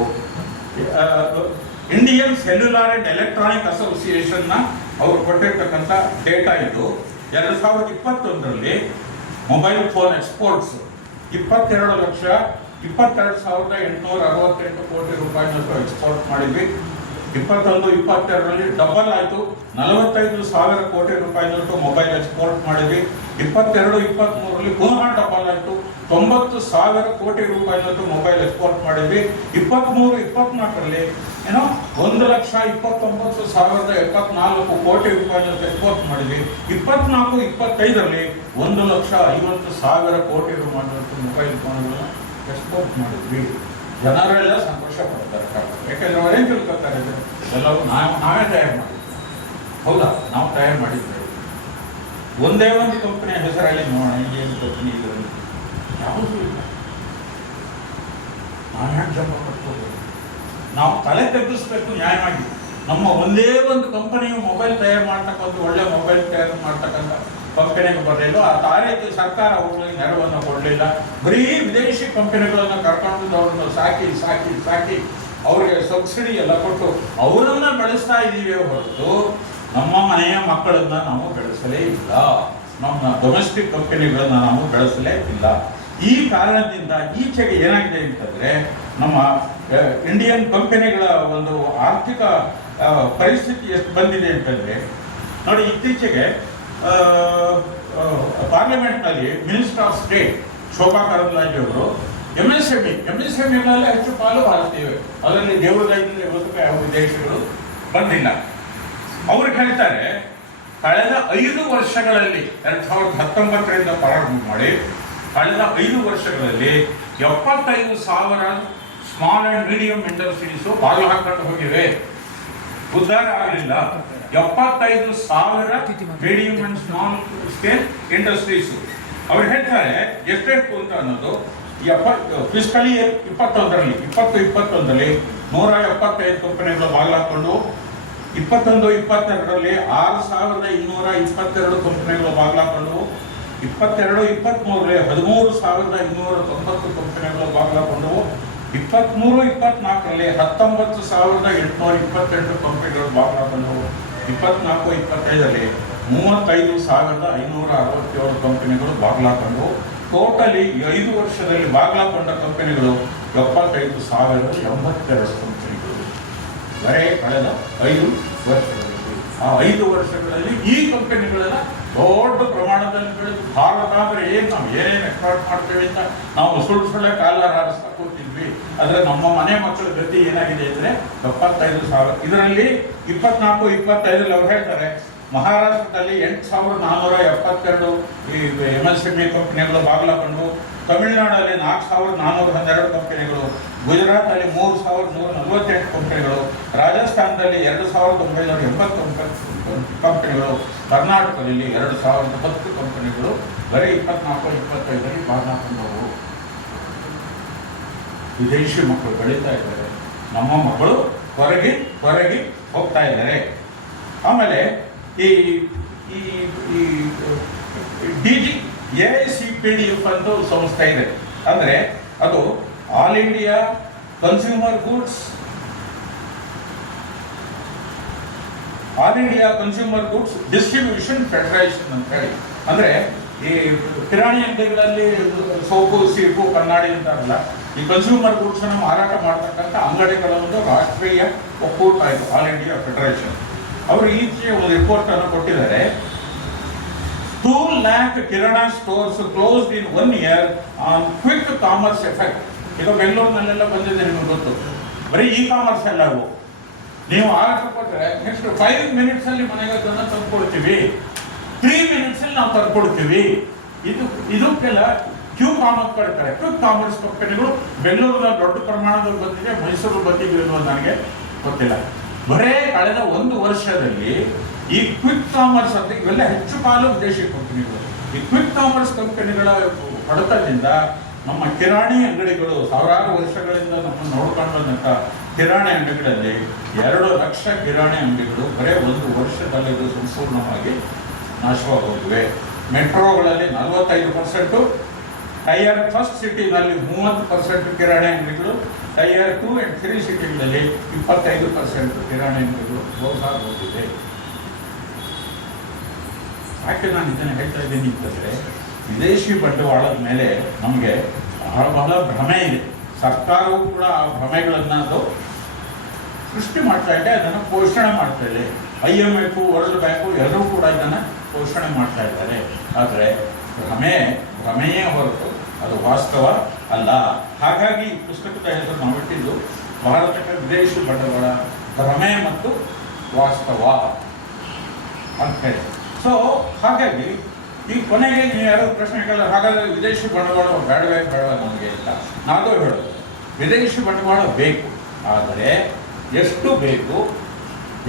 ಇಂಡಿಯನ್ ಸೆಲ್ಯುಲಾರ್ ಅಂಡ್ ಎಲೆಕ್ಟ್ರಾನಿಕ್ ಅಸೋಸಿಯೇಷನ್ನ ಅವರು ಕೊಟ್ಟಿರ್ತಕ್ಕಂಥ ಡೇಟಾ ಇದು. 2021ರಲ್ಲಿ ಮೊಬೈಲ್ ಫೋನ್ ಎಕ್ಸ್ಪೋರ್ಟ್ಸ್ 22,22,868 ಕೋಟಿ ರೂಪಾಯಿನಷ್ಟು ಎಕ್ಸ್ಪೋರ್ಟ್ ಮಾಡಿದ್ವಿ. 21-22ರಲ್ಲಿ ಡಬಲ್ ಆಯಿತು, 45,000 ಕೋಟಿ ರೂಪಾಯಿನಷ್ಟು ಮೊಬೈಲ್ ಎಕ್ಸ್ಪೋರ್ಟ್ ಮಾಡಿದ್ವಿ. 22-23ರಲ್ಲಿ ಪುನಃ ಡಬಲ್ ಆಯಿತು, 90,000 ಕೋಟಿ ರೂಪಾಯಿನಷ್ಟು ಮೊಬೈಲ್ ಎಕ್ಸ್ಪೋರ್ಟ್ ಮಾಡಿದ್ವಿ. 23-24ರಲ್ಲಿ 1,29,074 ಕೋಟಿ ರೂಪಾಯಿನಷ್ಟು ಎಕ್ಸ್ಪೋರ್ಟ್ ಮಾಡಿದ್ವಿ. 24-25ರಲ್ಲಿ 1,50,000 ಕೋಟಿ ರೂಪಾಯಿನಷ್ಟು ಮೊಬೈಲ್ ಫೋನ್ಗಳನ್ನ ಎಕ್ಸ್ಪೋರ್ಟ್ ಮಾಡಿದ್ವಿ. ಜನರೆಲ್ಲ ಸಂತೋಷ ಪಡ್ತಾರೆ, ಯಾಕಂದ್ರೆ ಅವರೇನು ತಿಳ್ಕೊತಾರೆ, ಎಲ್ಲವೂ ನಾವೇ ತಯಾರು ಮಾಡಿದ್ವಿ. ಹೌದಾ, ನಾವು ತಯಾರು ಮಾಡಿದ್ದೇವೆ. ಒಂದೇ ಒಂದು ಕಂಪನಿಯ ಹೆಸರಲ್ಲಿ ನೋಡೋಣ, ಏನು ಕಂಪನಿ ಇದರಲ್ಲಿ ಯಾವುದೂ ಇಲ್ಲ. ನಾವು ಹ್ಯಾಂಡ್ ಜಂಪ್ ಮಾಡ್ಕೋಬೋದು, ನಾವು ತಲೆ ತೆಗ್ಗಿಸ್ಬೇಕು ನ್ಯಾಯವಾಗಿ. ನಮ್ಮ ಒಂದೇ ಒಂದು ಕಂಪನಿಯು ಮೊಬೈಲ್ ತಯಾರು ಮಾಡ್ತಕ್ಕಂಥ ಒಳ್ಳೆ ಮೊಬೈಲ್ ತಯಾರು ಮಾಡ್ತಕ್ಕಂಥ ಕಂಪನಿಗೆ ಬರಲಿಲ್ಲ. ಆ ರೀತಿ ಸರ್ಕಾರ ಅವುಗಳಿಗೆ ನೆರವನ್ನು ಕೊಡಲಿಲ್ಲ. ಬರೀ ವಿದೇಶಿ ಕಂಪನಿಗಳನ್ನು ಕರ್ಕೊಂಡು ಅವ್ರನ್ನ ಸಾಕಿ ಸಾಕಿ ಸಾಕಿ ಅವ್ರಿಗೆ ಸಬ್ಸಿಡಿ ಎಲ್ಲ ಕೊಟ್ಟು ಅವರನ್ನ ಬೆಳೆಸ್ತಾ ಇದ್ದೀವಿ ಹೊರತು ನಮ್ಮ ಮನೆಯ ಮಕ್ಕಳನ್ನ ನಾವು ಬೆಳೆಸಲೇ ಇಲ್ಲ. ನಮ್ಮ ಡೊಮೆಸ್ಟಿಕ್ ಕಂಪನಿಗಳನ್ನ ನಾವು ಬೆಳೆಸಲೇ ಇಲ್ಲ. ಈ ಕಾರಣದಿಂದ ಈಚೆಗೆ ಏನಾಗಿದೆ ಅಂತಂದ್ರೆ, ನಮ್ಮ ಇಂಡಿಯನ್ ಕಂಪನಿಗಳ ಒಂದು ಆರ್ಥಿಕ ಪರಿಸ್ಥಿತಿ ಎಷ್ಟು ಬಂದಿದೆ ಅಂತಂದ್ರೆ ನೋಡಿ, ಇತ್ತೀಚೆಗೆ ಪಾರ್ಲಿಮೆಂಟ್ನಲ್ಲಿ minister of state Shobha Karandlaje ಅವರು ಎಂಎಸ್ಎಂಇಗಳಲ್ಲಿ ಹೆಚ್ಚು ಪಾಲು ಭಾರತೀಯವೆ, ಅದರಲ್ಲಿ ದೇವರದಾಯದಿಂದ ಇವತ್ತು ಯಾವ ವಿದೇಶಿಗಳು ಬಂದಿಲ್ಲ. ಅವ್ರು ಹೇಳ್ತಾರೆ, ಕಳೆದ 5 ವರ್ಷಗಳಲ್ಲಿ 2019ರಿಂದ ಪ್ರಾರಂಭ ಮಾಡಿ ಕಳೆದ 5 ವರ್ಷಗಳಲ್ಲಿ 75,000 ಸ್ಮಾಲ್ ಅಂಡ್ ಮೀಡಿಯಂ ಇಂಡಸ್ಟ್ರೀಸು ಬಾಗಿಲು ಹಾಕೊಂಡು ಹೋಗಿವೆ, ಉದ್ಧಾರ ಆಗಲಿಲ್ಲ. 75,000 medium and small scale industries. ಅವ್ರು ಹೇಳ್ತಾರೆ ಎಷ್ಟೆಷ್ಟು ಅಂತ ಅನ್ನೋದು, ಫಿಸ್ಕಲ್ ಇಯರ್ 2021ರಲ್ಲಿ 175 ಕಂಪನಿಗಳು ಬಾಗಿಲು ಹಾಕೊಂಡು, 21-22ರಲ್ಲಿ 6,222 ಕಂಪನಿಗಳು ಬಾಗಿಲು ಹಾಕೊಂಡು, 22-23ರಲ್ಲಿ 13,290 ಕಂಪನಿಗಳು ಬಾಗಿಲು ಹಾಕೊಂಡು, 23-24ರಲ್ಲಿ 19,828 ಕಂಪನಿಗಳು ಬಾಗಿಲು ಹಾಕೊಂಡು, 24-25ರಲ್ಲಿ 35,567 ಕಂಪನಿಗಳು ಬಾಗಿಲು ಹಾಕೊಂಡು, ಟೋಟಲಿ 5 ವರ್ಷದಲ್ಲಿ ಬಾಗಿಲು ಹಾಕೊಂಡ ಕಂಪನಿಗಳು 75,082 ಕಂಪನಿಗಳು. ಬರೇ ಕಳೆದ 5 ವರ್ಷಗಳಲ್ಲಿ. ಆ 5 ವರ್ಷಗಳಲ್ಲಿ ಈ ಕಂಪನಿಗಳೆಲ್ಲ ದೊಡ್ಡ ಪ್ರಮಾಣದಲ್ಲಿ ಬೆಳೆದು, ಭಾರತ ಅಂದರೆ ಏನು, ನಾವು ಏನೇನು ಎಕ್ಸ್ಪೋರ್ಟ್ ಮಾಡ್ತೇವೆ ಅಂತ ನಾವು ಸುಳ್ಳೆ ಕಾಲ ಹಾರಿಸ್ತಾ ಕೂತಿದ್ವಿ. ಆದರೆ ನಮ್ಮ ಮನೆ ಮಕ್ಕಳ ಗತಿ ಏನಾಗಿದೆ ಅಂದರೆ 75,000. ಇದರಲ್ಲಿ 24-25ರಲ್ಲಿ ಅವ್ರು ಹೇಳ್ತಾರೆ, ಮಹಾರಾಷ್ಟ್ರದಲ್ಲಿ 8,472 ಈ MSME ಕಂಪನಿಗಳು ಬಾಗಿಲು ಹಾಕೊಂಡು, ತಮಿಳುನಾಡಲ್ಲಿ 4,412 ಕಂಪನಿಗಳು, ಗುಜರಾತಲ್ಲಿ 3,148 ಕಂಪನಿಗಳು, ರಾಜಸ್ಥಾನದಲ್ಲಿ 2,980 ಕಂಪನಿಗಳು, ಕರ್ನಾಟಕದಲ್ಲಿ 2,010 ಕಂಪನಿಗಳು ಬರೀ 24-25ರಲ್ಲಿ ಬಾಗಿಲು ಹಾಕೊಂಡವು. ವಿದೇಶಿ ಮಕ್ಕಳು ಬೆಳೀತಾ ಇದ್ದಾರೆ, ನಮ್ಮ ಮಕ್ಕಳು ಹೊರಗೆ ಹೋಗ್ತಾ ಇದ್ದಾರೆ. ಆಮೇಲೆ ಈ AICPDF ಅಂತ ಸಂಸ್ಥೆ ಇದೆ. ಅಂದರೆ ಅದು all India consumer goods distribution federation ಅಂತ ಹೇಳಿ. ಅಂದರೆ ಈ ಕಿರಾಣಿ ಅಂಗಡಿಗಳಲ್ಲಿ ಸೋಪು, ಸೀಪು, ಕನ್ನಡಿ ಅಂತಾರಲ್ಲ, ಈ ಕನ್ಸ್ಯೂಮರ್ ಗೂಡ್ಸ್ ಅನ್ನು ಮಾರಾಟ ಮಾಡ್ತಕ್ಕಂಥ ಅಂಗಡಿಗಳ ಒಂದು ರಾಷ್ಟ್ರೀಯ ಒಕ್ಕೂಟ ಇದು, ಆಲ್ ಇಂಡಿಯಾ ಫೆಡರೇಷನ್. ಅವರು ಈಚೆ ಒಂದು ರಿಪೋರ್ಟ್ ಅನ್ನು ಕೊಟ್ಟಿದ್ದಾರೆ. 2 lakh kirana stores closed in 1 year on quick commerce effect. ಈಗ ಬೆಂಗಳೂರಿನಲ್ಲೆಲ್ಲ ಬಂದಿದೆ, ನಿಮಗೆ ಗೊತ್ತು. ಬರೀ ಕಾಮರ್ಸ್ ಎಲ್ಲ ಅವು. ನೀವು ಆರ್ಡರ್ ಕೊಟ್ಟರೆ ನೆಕ್ಸ್ಟ್ 5 minutesಲ್ಲಿ ಮನೆಗೆ ಅದನ್ನು ತಂದುಕೊಡ್ತೀವಿ, 3 minutesಲ್ಲಿ ನಾವು ತಂದುಕೊಡ್ತೀವಿ. ಇದಕ್ಕೆಲ್ಲ ಕಾಮರ್ಸ್ ಕೊಡ್ತಾರೆ. ಕ್ವಿಕ್ ಕಾಮರ್ಸ್ ಕಂಪನಿಗಳು ಬೆಂಗಳೂರಿನಲ್ಲಿ ದೊಡ್ಡ ಪ್ರಮಾಣದಲ್ಲಿ ಬಂದಿದೆ, ಮೈಸೂರು ಬಂದಿದೆ ಅನ್ನೋದು ನನಗೆ ಗೊತ್ತಿಲ್ಲ. ಬರೇ ಕಳೆದ 1 ವರ್ಷದಲ್ಲಿ ಈ ಕ್ವಿಕ್ ಕಾಮರ್ಸ್ ಅಂತ ಇವೆಲ್ಲ ಹೆಚ್ಚು ಪಾಲು ವಿದೇಶಿ ಕಂಪನಿಗಳು. ಈ ಕ್ವಿಕ್ ಕಾಮರ್ಸ್ ಕಂಪನಿಗಳ ಹೊಡೆತದಿಂದ ನಮ್ಮ ಕಿರಾಣಿ ಅಂಗಡಿಗಳು, ಸಾವಿರಾರು ವರ್ಷಗಳಿಂದ ನಮ್ಮನ್ನು ನೋಡ್ಕೊಂಡು ಬಂದಂಥ ಕಿರಾಣಿ ಅಂಗಡಿಗಳಲ್ಲಿ 2 ಲಕ್ಷ ಕಿರಾಣಿ ಅಂಗಡಿಗಳು ಬರೇ 1 ವರ್ಷದಲ್ಲಿ ಸಂಪೂರ್ಣವಾಗಿ ನಾಶವಾಗೋಗಿವೆ. ಮೆಟ್ರೋಗಳಲ್ಲಿ 45%, ಟೈಯರ್ ಫಸ್ಟ್ ಸಿಟಿನಲ್ಲಿ 30% ಕಿರಾಣಿ ಅಂಗಡಿಗಳು, ಟೈಯರ್ 2 and 3 ಸಿಟಿಗಳಲ್ಲಿ 25% ಕಿರಾಣಿ ಅಂಗಡಿಗಳು ಬಹುಶಃ ಹೋಗಿದೆ. ಯಾಕೆ ನಾನು ಇದನ್ನು ಹೇಳ್ತಾ ಇದ್ದೀನಿ ಅಂತಂದರೆ, ವಿದೇಶಿ ಬಂಡವಾಳದ ಮೇಲೆ ನಮಗೆ ಬಹಳ ಭ್ರಮೆ ಇದೆ. ಸರ್ಕಾರವು ಕೂಡ ಆ ಭ್ರಮೆಗಳನ್ನು ಅದು ಸೃಷ್ಟಿ ಮಾಡ್ತಾ ಇದೆ, ಅದನ್ನು ಪೋಷಣೆ ಮಾಡ್ತಾ ಇದೆ. IMF, ವರ್ಲ್ಡ್ ಬ್ಯಾಂಕು ಎಲ್ಲರೂ ಕೂಡ ಇದನ್ನು ಪೋಷಣೆ ಮಾಡ್ತಾ ಇದ್ದಾರೆ. ಆದರೆ ಭ್ರಮೆಯೇ ಹೊರತು ಅದು ವಾಸ್ತವ ಅಲ್ಲ. ಹಾಗಾಗಿ ಈ ಪುಸ್ತಕದ ಹೆಸರು ನಾವು ಇಟ್ಟಿದ್ದು ಭಾರತಕ್ಕೆ ವಿದೇಶಿ ಬಂಡವಾಳ, ಭ್ರಮೆ ಮತ್ತು ವಾಸ್ತವ ಅಂತ ಹೇಳಿ. ಸೊ ಹಾಗಾಗಿ ಈ ಕೊನೆಗೆ ನೀವು ಯಾರೋ ಪ್ರಶ್ನೆ ಕೇಳೋದು, ಹಾಗಾದರೆ ವಿದೇಶಿ ಬಂಡವಾಳ ಬೇಡವೇ ನಮಗೆ ಅಂತ. ನಾವೂ ಹೇಳೋದು ವಿದೇಶಿ ಬಂಡವಾಳ ಬೇಕು, ಆದರೆ ಎಷ್ಟು ಬೇಕು,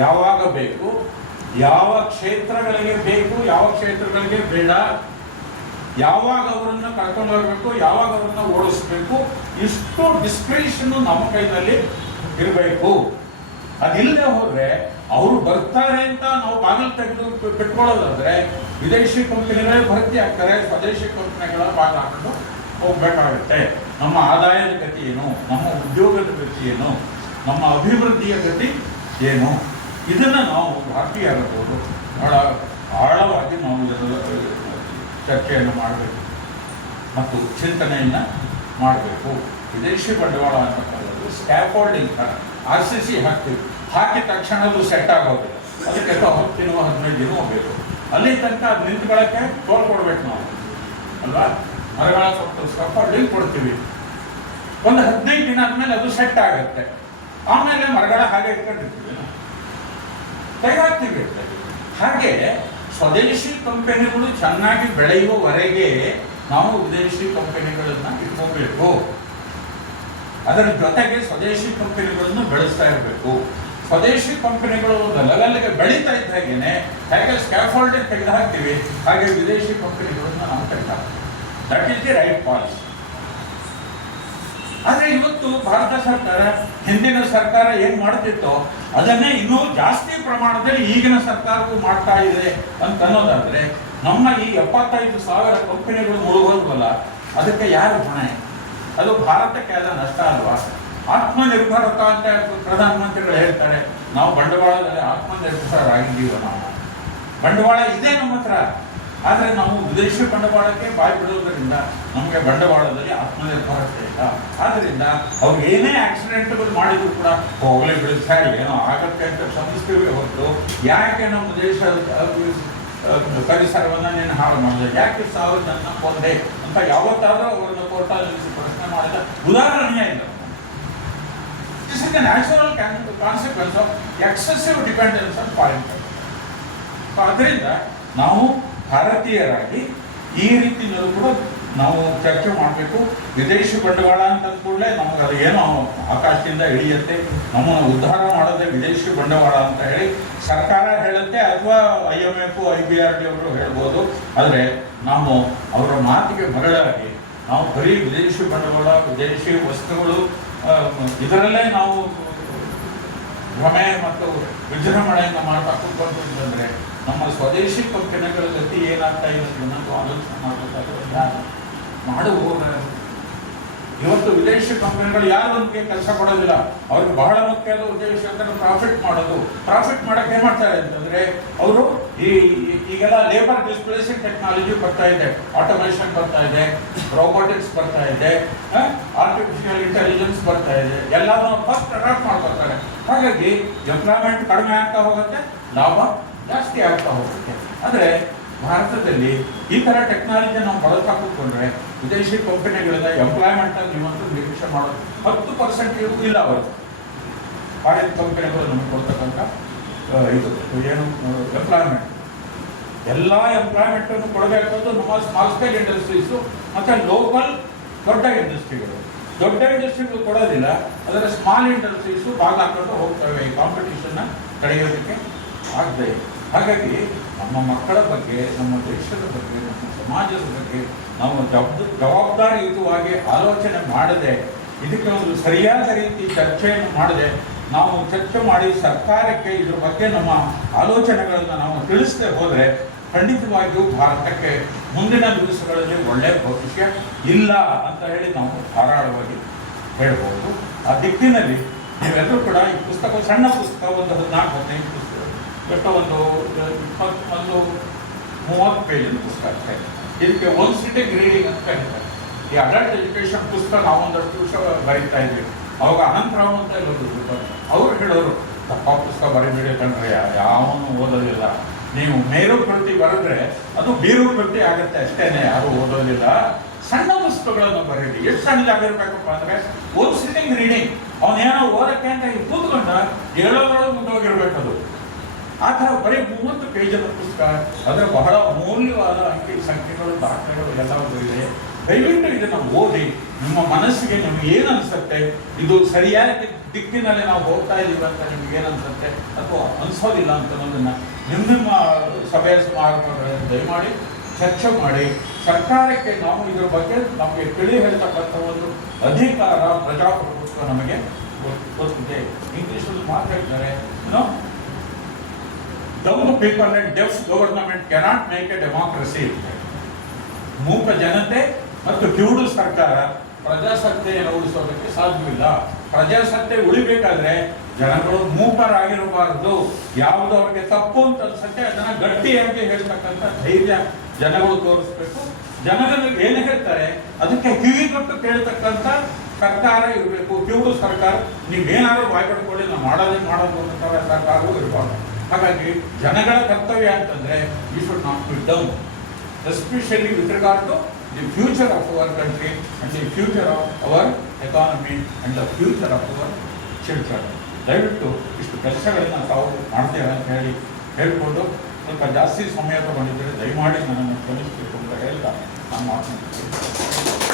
ಯಾವಾಗ ಬೇಕು, ಯಾವ ಕ್ಷೇತ್ರಗಳಿಗೆ ಬೇಕು, ಯಾವ ಕ್ಷೇತ್ರಗಳಿಗೆ ಬೇಡ, ಯಾವಾಗ ಅವರನ್ನು ಕರ್ಕೊಂಡು ಹೋಗಬೇಕು, ಯಾವಾಗ ಅವರನ್ನು ಓಡಿಸ್ಬೇಕು, ಇಷ್ಟು ಡಿಸ್ಕ್ರಿಷನ್ನು ನಮ್ಮ ಕೈನಲ್ಲಿ ಇರಬೇಕು. ಅದಿಲ್ಲದೆ ಹೋದರೆ ಅವರು ಬರ್ತಾರೆ ಅಂತ ನಾವು ಬಾಗಿಲು ತೆಗೆದು ಬಿಟ್ಕೊಳ್ಳೋದಾದ್ರೆ ವಿದೇಶಿ ಕಂಪನಿಗಳೇ ಭರ್ತಿ ಆಗ್ತಾರೆ, ಸ್ವದೇಶಿ ಕಂಪನಿಗಳ ಬಾಗಿಲು ಹಾಕೊಂಡು ಹೋಗ್ಬೇಕಾಗುತ್ತೆ. ನಮ್ಮ ಆದಾಯದ ಗತಿ ಏನು, ನಮ್ಮ ಉದ್ಯೋಗದ ಗತಿ ಏನು, ನಮ್ಮ ಅಭಿವೃದ್ಧಿಯ ಗತಿ ಏನು, ಇದನ್ನು ನಾವು ಭಾರತೀಯರಾದವರು ಬಹಳ ಆಳವಾಗಿ ನಾವು ಇದರ ಚರ್ಚೆಯನ್ನು ಮಾಡಬೇಕು ಮತ್ತು ಚಿಂತನೆಯನ್ನು ಮಾಡಬೇಕು. ವಿದೇಶಿ ಬಂಡವಾಳ ಅಂತಕ್ಕಂಥದ್ದು ಸ್ಕ್ಯಾಫೋಲ್ಡಿಂಗ್ ಥರ RCC ಹಾಕ್ತೀವಿ, ಹಾಕಿದ ತಕ್ಷಣ ಅದು ಸೆಟ್ ಆಗೋದಿಲ್ಲ. ಅದಕ್ಕೆ 10 ದಿನ 15 ದಿನ ಹೋಗಬೇಕು. ಅಲ್ಲಿ ತನಕ ಅದು ನಿಂತ್ಕೊಳ್ಳೋಕ್ಕೆ ಟೋಲ್ ಕೊಡ್ಬೇಕು ನಾವು ಅಲ್ವಾ. ಮರಗಳ ಸ್ಕ್ಯಾಫೋಲ್ಡಿಂಗ್ ಕೊಡ್ತೀವಿ, ಒಂದು 15 ದಿನ ಆದಮೇಲೆ ಅದು ಸೆಟ್ ಆಗುತ್ತೆ. ಆಮೇಲೆ ಮರಗಳ ಹಾಗೆ ಇಟ್ಕೊಂಡಿರ್ತೀವಿ, ತೆಗೆದಾಕ್ತೀವಿ. ಹಾಗೆ ಸ್ವದೇಶಿ ಕಂಪನಿಗಳು ಚೆನ್ನಾಗಿ ಬೆಳೆಯುವವರೆಗೆ ನಾವು ವಿದೇಶಿ ಕಂಪನಿಗಳನ್ನು ಇಟ್ಕೋಬೇಕು. ಅದರ ಜೊತೆಗೆ ಸ್ವದೇಶಿ ಕಂಪನಿಗಳನ್ನು ಬೆಳೆಸ್ತಾ ಇರಬೇಕು. ಸ್ವದೇಶಿ ಕಂಪನಿಗಳು ಒಂದು ಲೆವೆಲ್ಗೆ ಬೆಳೀತಾ ಇದ್ದ ಹಾಗೇನೆ ಹೇಗೆ ಸ್ಕ್ಯಾಫೋಲ್ಡಿಂಗ್ ತೆಗೆದು ಹಾಕ್ತೀವಿ, ಹಾಗೆ ವಿದೇಶಿ ಕಂಪನಿಗಳನ್ನು ನಾವು ತೆಗೆದುಹಾಕ್ತೀವಿ. That is the right policy. ಆದರೆ ಇವತ್ತು ಭಾರತ ಸರ್ಕಾರ, ಹಿಂದಿನ ಸರ್ಕಾರ ಏನು ಮಾಡ್ತಿತ್ತೋ ಅದನ್ನೇ ಇನ್ನೂ ಜಾಸ್ತಿ ಪ್ರಮಾಣದಲ್ಲಿ ಈಗಿನ ಸರ್ಕಾರವು ಮಾಡ್ತಾ ಇದೆ ಅಂತ ಅನ್ನೋದಾದರೆ, ನಮ್ಮ ಈ 75,000 ಕಂಪನಿಗಳು ಮುಳುಗೋದ್ವಲ್ಲ, ಅದಕ್ಕೆ ಯಾರು ಹೊಣೆ? ಅದು ಭಾರತಕ್ಕೆ ಆದ ನಷ್ಟ ಅಲ್ವಾ? ಆತ್ಮನಿರ್ಭರತ ಅಂತ ಪ್ರಧಾನಮಂತ್ರಿಗಳು ಹೇಳ್ತಾರೆ. ನಾವು ಬಂಡವಾಳದಲ್ಲಿ ಆತ್ಮನಿರ್ಭರರಾಗಿದ್ದೀವ. ನಾವು ಬಂಡವಾಳ ಇದೆ ನಮ್ಮ ಹತ್ರ, ಆದರೆ ನಾವು ವಿದೇಶಿ ಬಂಡವಾಳಕ್ಕೆ ಬಾಯಿ ಬಿಡೋದರಿಂದ ನಮಗೆ ಬಂಡವಾಳದಲ್ಲಿ ಆತ್ಮನಿರ್ಭರತೆ ಇಲ್ಲ. ಆದ್ದರಿಂದ ಅವ್ರು ಏನೇ ಆಕ್ಸಿಡೆಂಟ್ಗಳು ಮಾಡಿದ್ರು ಕೂಡ ಹೋಗಲೇ ಬಿಡಿ ಸರ್, ಏನೋ ಆಗತ್ತೆ ಅಂತ ಶ್ರಮಿಸ್ತೀವಿ ಹೊರತು ಯಾಕೆ ನಮ್ಮ ದೇಶದ ಪರಿಸರವನ್ನು ನೀನು ಹಾಳು ಮಾಡಿದೆ, ಯಾಕೆ 1000 ಜನ ಕೊಂದೆ ಅಂತ ಯಾವತ್ತಾದರೂ ಅವರನ್ನು ಕೋರ್ಟಲ್ಲಿ ನಿಲ್ಲಿಸಿ ಪ್ರಶ್ನೆ ಮಾಡಿದ ಉದಾಹರಣೆಯೇ ಇಲ್ಲ. This is the natural consequence of excessive dependence on foreign countries. So ಅದರಿಂದ ನಾವು ಭಾರತೀಯರಾಗಿ ಈ ರೀತಿಯಲ್ಲೂ ಕೂಡ ನಾವು ಚರ್ಚೆ ಮಾಡಬೇಕು. ವಿದೇಶಿ ಬಂಡವಾಳ ಅಂತ ಕೂಡಲೇ ನಮಗೆ ಅದು ಏನೋ ಆಕಾಶದಿಂದ ಇಳಿಯುತ್ತೆ, ನಮ್ಮನ್ನು ಉದ್ಧಾರ ಮಾಡೋದೇ ವಿದೇಶಿ ಬಂಡವಾಳ ಅಂತ ಹೇಳಿ ಸರ್ಕಾರ ಹೇಳುತ್ತೆ, ಅಥವಾ IMF IBRD ಅವರು ಹೇಳ್ಬೋದು. ಆದರೆ ನಾವು ಅವರ ಮಾತಿಗೆ ಮರಳಾಗಿ ನಾವು ಬರೀ ವಿದೇಶಿ ಬಂಡವಾಳ, ವಿದೇಶಿ ವಸ್ತುಗಳು ಇದರಲ್ಲೇ ನಾವು ಭ್ರಮೆ ಮತ್ತು ವಿಜೃಂಭಣೆಯನ್ನು ಮಾಡ್ತಾ ಕೂತ್ಕೊಂಡ್ರೆ ನಮ್ಮ ಸ್ವದೇಶಿ ಕಂಪನಿಗಳ ಗತಿ ಏನಾಗ್ತಾ ಇದೆ ಅನ್ನೋದು ಆಲೋಚನೆ ಮಾಡಬೇಕಾದ್ರೆ ಮಾಡುವಾಗ ಇವತ್ತು ವಿದೇಶಿ ಕಂಪನಿಗಳು ಯಾರು ನಮಗೆ ಕೆಲಸ ಕೊಡೋದಿಲ್ಲ. ಅವ್ರಿಗೆ ಬಹಳ ಮುಖ್ಯವಾದ ಉದ್ದೇಶ ಅಂತ ಪ್ರಾಫಿಟ್ ಮಾಡೋದು. ಪ್ರಾಫಿಟ್ ಮಾಡೋಕೆ ಏನು ಮಾಡ್ತಾರೆ ಅಂತಂದರೆ, ಅವರು ಈಗೆಲ್ಲ ಲೇಬರ್ ಡಿಸ್ಪ್ಲೇಸಿಂಗ್ ಟೆಕ್ನಾಲಜಿ ಬರ್ತಾ ಇದೆ, ಆಟೋಮೇಷನ್ ಬರ್ತಾ ಇದೆ, ರೋಬೋಟಿಕ್ಸ್ ಬರ್ತಾ ಇದೆ, ಆರ್ಟಿಫಿಷಿಯಲ್ ಇಂಟೆಲಿಜೆನ್ಸ್ ಬರ್ತಾ ಇದೆ, ಎಲ್ಲನೂ ಫಸ್ಟ್ ಅಡಾಪ್ಟ್ ಮಾಡ್ಕೊಳ್ತಾರೆ. ಹಾಗಾಗಿ ಎಂಪ್ಲಾಯ್ಮೆಂಟ್ ಕಡಿಮೆ ಆಗ್ತಾ ಹೋಗುತ್ತೆ, ಲಾಭ ಜಾಸ್ತಿ ಆಗ್ತಾ ಹೋಗುತ್ತೆ. ಆದರೆ ಭಾರತದಲ್ಲಿ ಈ ಥರ ಟೆಕ್ನಾಲಜಿ ನಾವು ಬಳಸ್ತಾ ಕೂತ್ಕೊಂಡ್ರೆ ವಿದೇಶಿ ಕಂಪನಿಗಳೆಲ್ಲ ಎಂಪ್ಲಾಯ್ಮೆಂಟಲ್ಲಿ ನೀವಂತೂ ನಿರೀಕ್ಷೆ ಮಾಡೋದು 10% ಇಲ್ಲ. ಅವರು ಫಾರಿನ್ ಕಂಪನಿಗಳು ನಮಗೆ ಕೊಡ್ತಕ್ಕಂಥ ಇದು ಏನು ಎಂಪ್ಲಾಯ್ಮೆಂಟ್, ಎಲ್ಲ ಎಂಪ್ಲಾಯ್ಮೆಂಟನ್ನು ಕೊಡಬೇಕಾದ್ರು ನಮ್ಮ ಸ್ಮಾಲ್ ಸ್ಕೇಲ್ ಇಂಡಸ್ಟ್ರೀಸು ಮತ್ತು ಲೋಕಲ್ ದೊಡ್ಡ ಇಂಡಸ್ಟ್ರಿಗಳು. ದೊಡ್ಡ ಇಂಡಸ್ಟ್ರಿಗಳು ಕೊಡೋದಿಲ್ಲ, ಅದರ ಸ್ಮಾಲ್ ಇಂಡಸ್ಟ್ರೀಸು ಭಾಗ ಹಾಕೊಂಡು ಹೋಗ್ತವೆ ಈ ಕಾಂಪಿಟೇಷನ್ನ ತಡೆಯೋದಕ್ಕೆ ಆಗದೆ. ಹಾಗಾಗಿ ನಮ್ಮ ಮಕ್ಕಳ ಬಗ್ಗೆ, ನಮ್ಮ ದೇಶದ ಬಗ್ಗೆ, ನಮ್ಮ ಸಮಾಜದ ಬಗ್ಗೆ ನಾವು ಜವಾಬ್ದಾರಿಯುತವಾಗಿ ಆಲೋಚನೆ ಮಾಡದೆ, ಇದಕ್ಕೆ ಒಂದು ಸರಿಯಾದ ರೀತಿ ಚರ್ಚೆಯನ್ನು ಮಾಡದೆ, ನಾವು ಚರ್ಚೆ ಮಾಡಿ ಸರ್ಕಾರಕ್ಕೆ ಇದ್ರ ಬಗ್ಗೆ ನಮ್ಮ ಆಲೋಚನೆಗಳನ್ನು ನಾವು ತಿಳಿಸದೆ ಹೋದರೆ ಖಂಡಿತವಾಗಿಯೂ ಭಾರತಕ್ಕೆ ಮುಂದಿನ ದಿವಸಗಳಲ್ಲಿ ಒಳ್ಳೆಯ ಭವಿಷ್ಯ ಇಲ್ಲ ಅಂತ ಹೇಳಿ ನಾವು ಧಾರಾಳವಾಗಿ ಹೇಳ್ಬೋದು. ಆ ದಿಕ್ಕಿನಲ್ಲಿ ನೀವೆಲ್ಲರೂ ಕೂಡ ಈ ಪುಸ್ತಕ, ಸಣ್ಣ ಪುಸ್ತಕ, ಒಂದು 14-15 ಪುಸ್ತಕ, ಎಷ್ಟೋ ಒಂದು 21-30 ಪೇಜಿನ ಪುಸ್ತಕ ಅಷ್ಟೇ. ಇದಕ್ಕೆ ಒಂದು ಸಿಟಿಂಗ್ ರೀಡಿಂಗ್ ಅಂತ ಹೇಳ್ತಾರೆ. ಈ ಅಡಲ್ಟ್ ಎಜುಕೇಶನ್ ಪುಸ್ತಕ ನಾವು ಒಂದಷ್ಟು ವರ್ಷ ಬರೀತಾ ಇದ್ವಿ. ಅವಾಗ ಅನಂತರಾವ್ ಅಂತ ಇರೋದು, ಅವ್ರು ಹೇಳೋರು ತಪ್ಪ ಪುಸ್ತಕ ಬರೀಬೇಡಿ ಕಂಡ್ರೆ ಯಾವನು ಓದೋದಿಲ್ಲ, ನೀವು ಮೇರುಕೃತಿ ಬರೆದ್ರೆ ಅದು ಬೀರುಕೃತಿ ಆಗುತ್ತೆ ಅಷ್ಟೇನೆ, ಯಾರು ಓದೋದಿಲ್ಲ, ಸಣ್ಣ ಪುಸ್ತಕಗಳನ್ನು ಬರೀರಿ. ಎಷ್ಟು ಸಣ್ಣದಾಗಿರ್ಬೇಕಪ್ಪ ಅಂದ್ರೆ ಒಂದು ಸಿಟ್ಟಿಂಗ್ ರೀಡಿಂಗ್, ಅವನೇನೋ ಓದಕ್ಕೆ ಅಂತ ಕೂತ್ಕೊಂಡ ಹೇಳೋದ್ರೊಳಗೆ ಮುಂದೋಗಿರ್ಬೇಕು. ಅದು ಆ ಥರ ಬರೀ 30 ಪೇಜಿನ ಪುಸ್ತಕ, ಅದರ ಬಹಳ ಅಮೂಲ್ಯವಾದ ಅಂಕಿ ಸಂಖ್ಯೆಗಳು, ದಾಖಲೆಗಳು ಎಲ್ಲವೂ ಇದೆ. ದಯವಿಟ್ಟು ಇದನ್ನು ಓದಿ, ನಿಮ್ಮ ಮನಸ್ಸಿಗೆ ನಿಮ್ಗೆ ಏನು ಅನಿಸುತ್ತೆ, ಇದು ಸರಿಯಾದ ದಿಕ್ಕಿನಲ್ಲಿ ನಾವು ಹೋಗ್ತಾ ಇದ್ದೀವಿ ಅಂತ ನಿಮ್ಗೆ ಏನು ಅನಿಸುತ್ತೆ ಅಥವಾ ಅನಿಸೋದಿಲ್ಲ ಅಂತ ಅನ್ನೋದನ್ನು ನಿಮ್ಮ ಸಭೆಯ ಸಮಾರಂಭಗಳಲ್ಲಿ ದಯಮಾಡಿ ಚರ್ಚೆ ಮಾಡಿ. ಸರ್ಕಾರಕ್ಕೆ ನಾವು ಇದ್ರ ಬಗ್ಗೆ ನಮಗೆ ತಿಳಿ ಹೇಳ್ತಕ್ಕಂಥ ಒಂದು ಅಧಿಕಾರ, ಪ್ರಜಾಪ್ರಭುತ್ವ ನಮಗೆ ಗೊತ್ತಿದೆ. ಇಂಗ್ಲೀಷಲ್ಲಿ ಮಾತಾಡ್ತಾರೆ, dumb people and deaf government cannot make a democracy. ಮೂಕ ಜನತೆ ಮತ್ತು ಕಿವುಡು ಸರ್ಕಾರ ಪ್ರಜಾಸತ್ತೆಯನ್ನು ಉಳಿಸೋದಕ್ಕೆ ಸಾಧ್ಯವಿಲ್ಲ. ಪ್ರಜಾಸತ್ತೆ ಉಳಿಬೇಕಾದ್ರೆ ಜನಗಳು ಮೂಕರಾಗಿರಬಾರದು. ಯಾವುದು ಅವರಿಗೆ ತಪ್ಪು ಅಂತ ಅನ್ಸತ್ತೆ ಅದನ್ನ ಗಟ್ಟಿಯಾಗಿ ಹೇಳ್ತಕ್ಕಂಥ ಧೈರ್ಯ ಜನಗಳು ತೋರಿಸ್ಬೇಕು. ಜನಗಳಿಗೆ ಏನು ಹೇಳ್ತಾರೆ ಅದಕ್ಕೆ ಕಿವಿಗೊಟ್ಟು ಕೇಳ್ತಕ್ಕಂಥ ಸರ್ಕಾರ ಇರಬೇಕು. ಕಿವುಡು ಸರ್ಕಾರ, ನೀವೇನಾದ್ರೂ ಬಾಯ್ಬಿಡ್ಕೊಳ್ಳಿ, ನಾವು ಮಾಡೋದು ಅಂತ ಸರ್ಕಾರವೂ ಇರಬಾರ್ದು. ಹಾಗಾಗಿ ಜನಗಳ ಕರ್ತವ್ಯ ಅಂತಂದ್ರೆ we should not be down, especially with regard to the future of our country and the future of our economy and the future of our children. ದಯವಿಟ್ಟು ಇಷ್ಟು ಕೆಲಸಗಳನ್ನ ತಾವು ಮಾಡ್ತೇವೆ ಅಂತ ಹೇಳಿಕೊಂಡು ಸ್ವಲ್ಪ ಜಾಸ್ತಿ ಸಮಯ ತಗೊಂಡಿದ್ದರೆ ದಯಮಾಡಿ ನನ್ನನ್ನು ಕ್ಷಮಿಸಬೇಕು ಅಂತ ಹೇಳ್ತಾ ನಾನು ಮಾತನಾಡ್ತೀನಿ.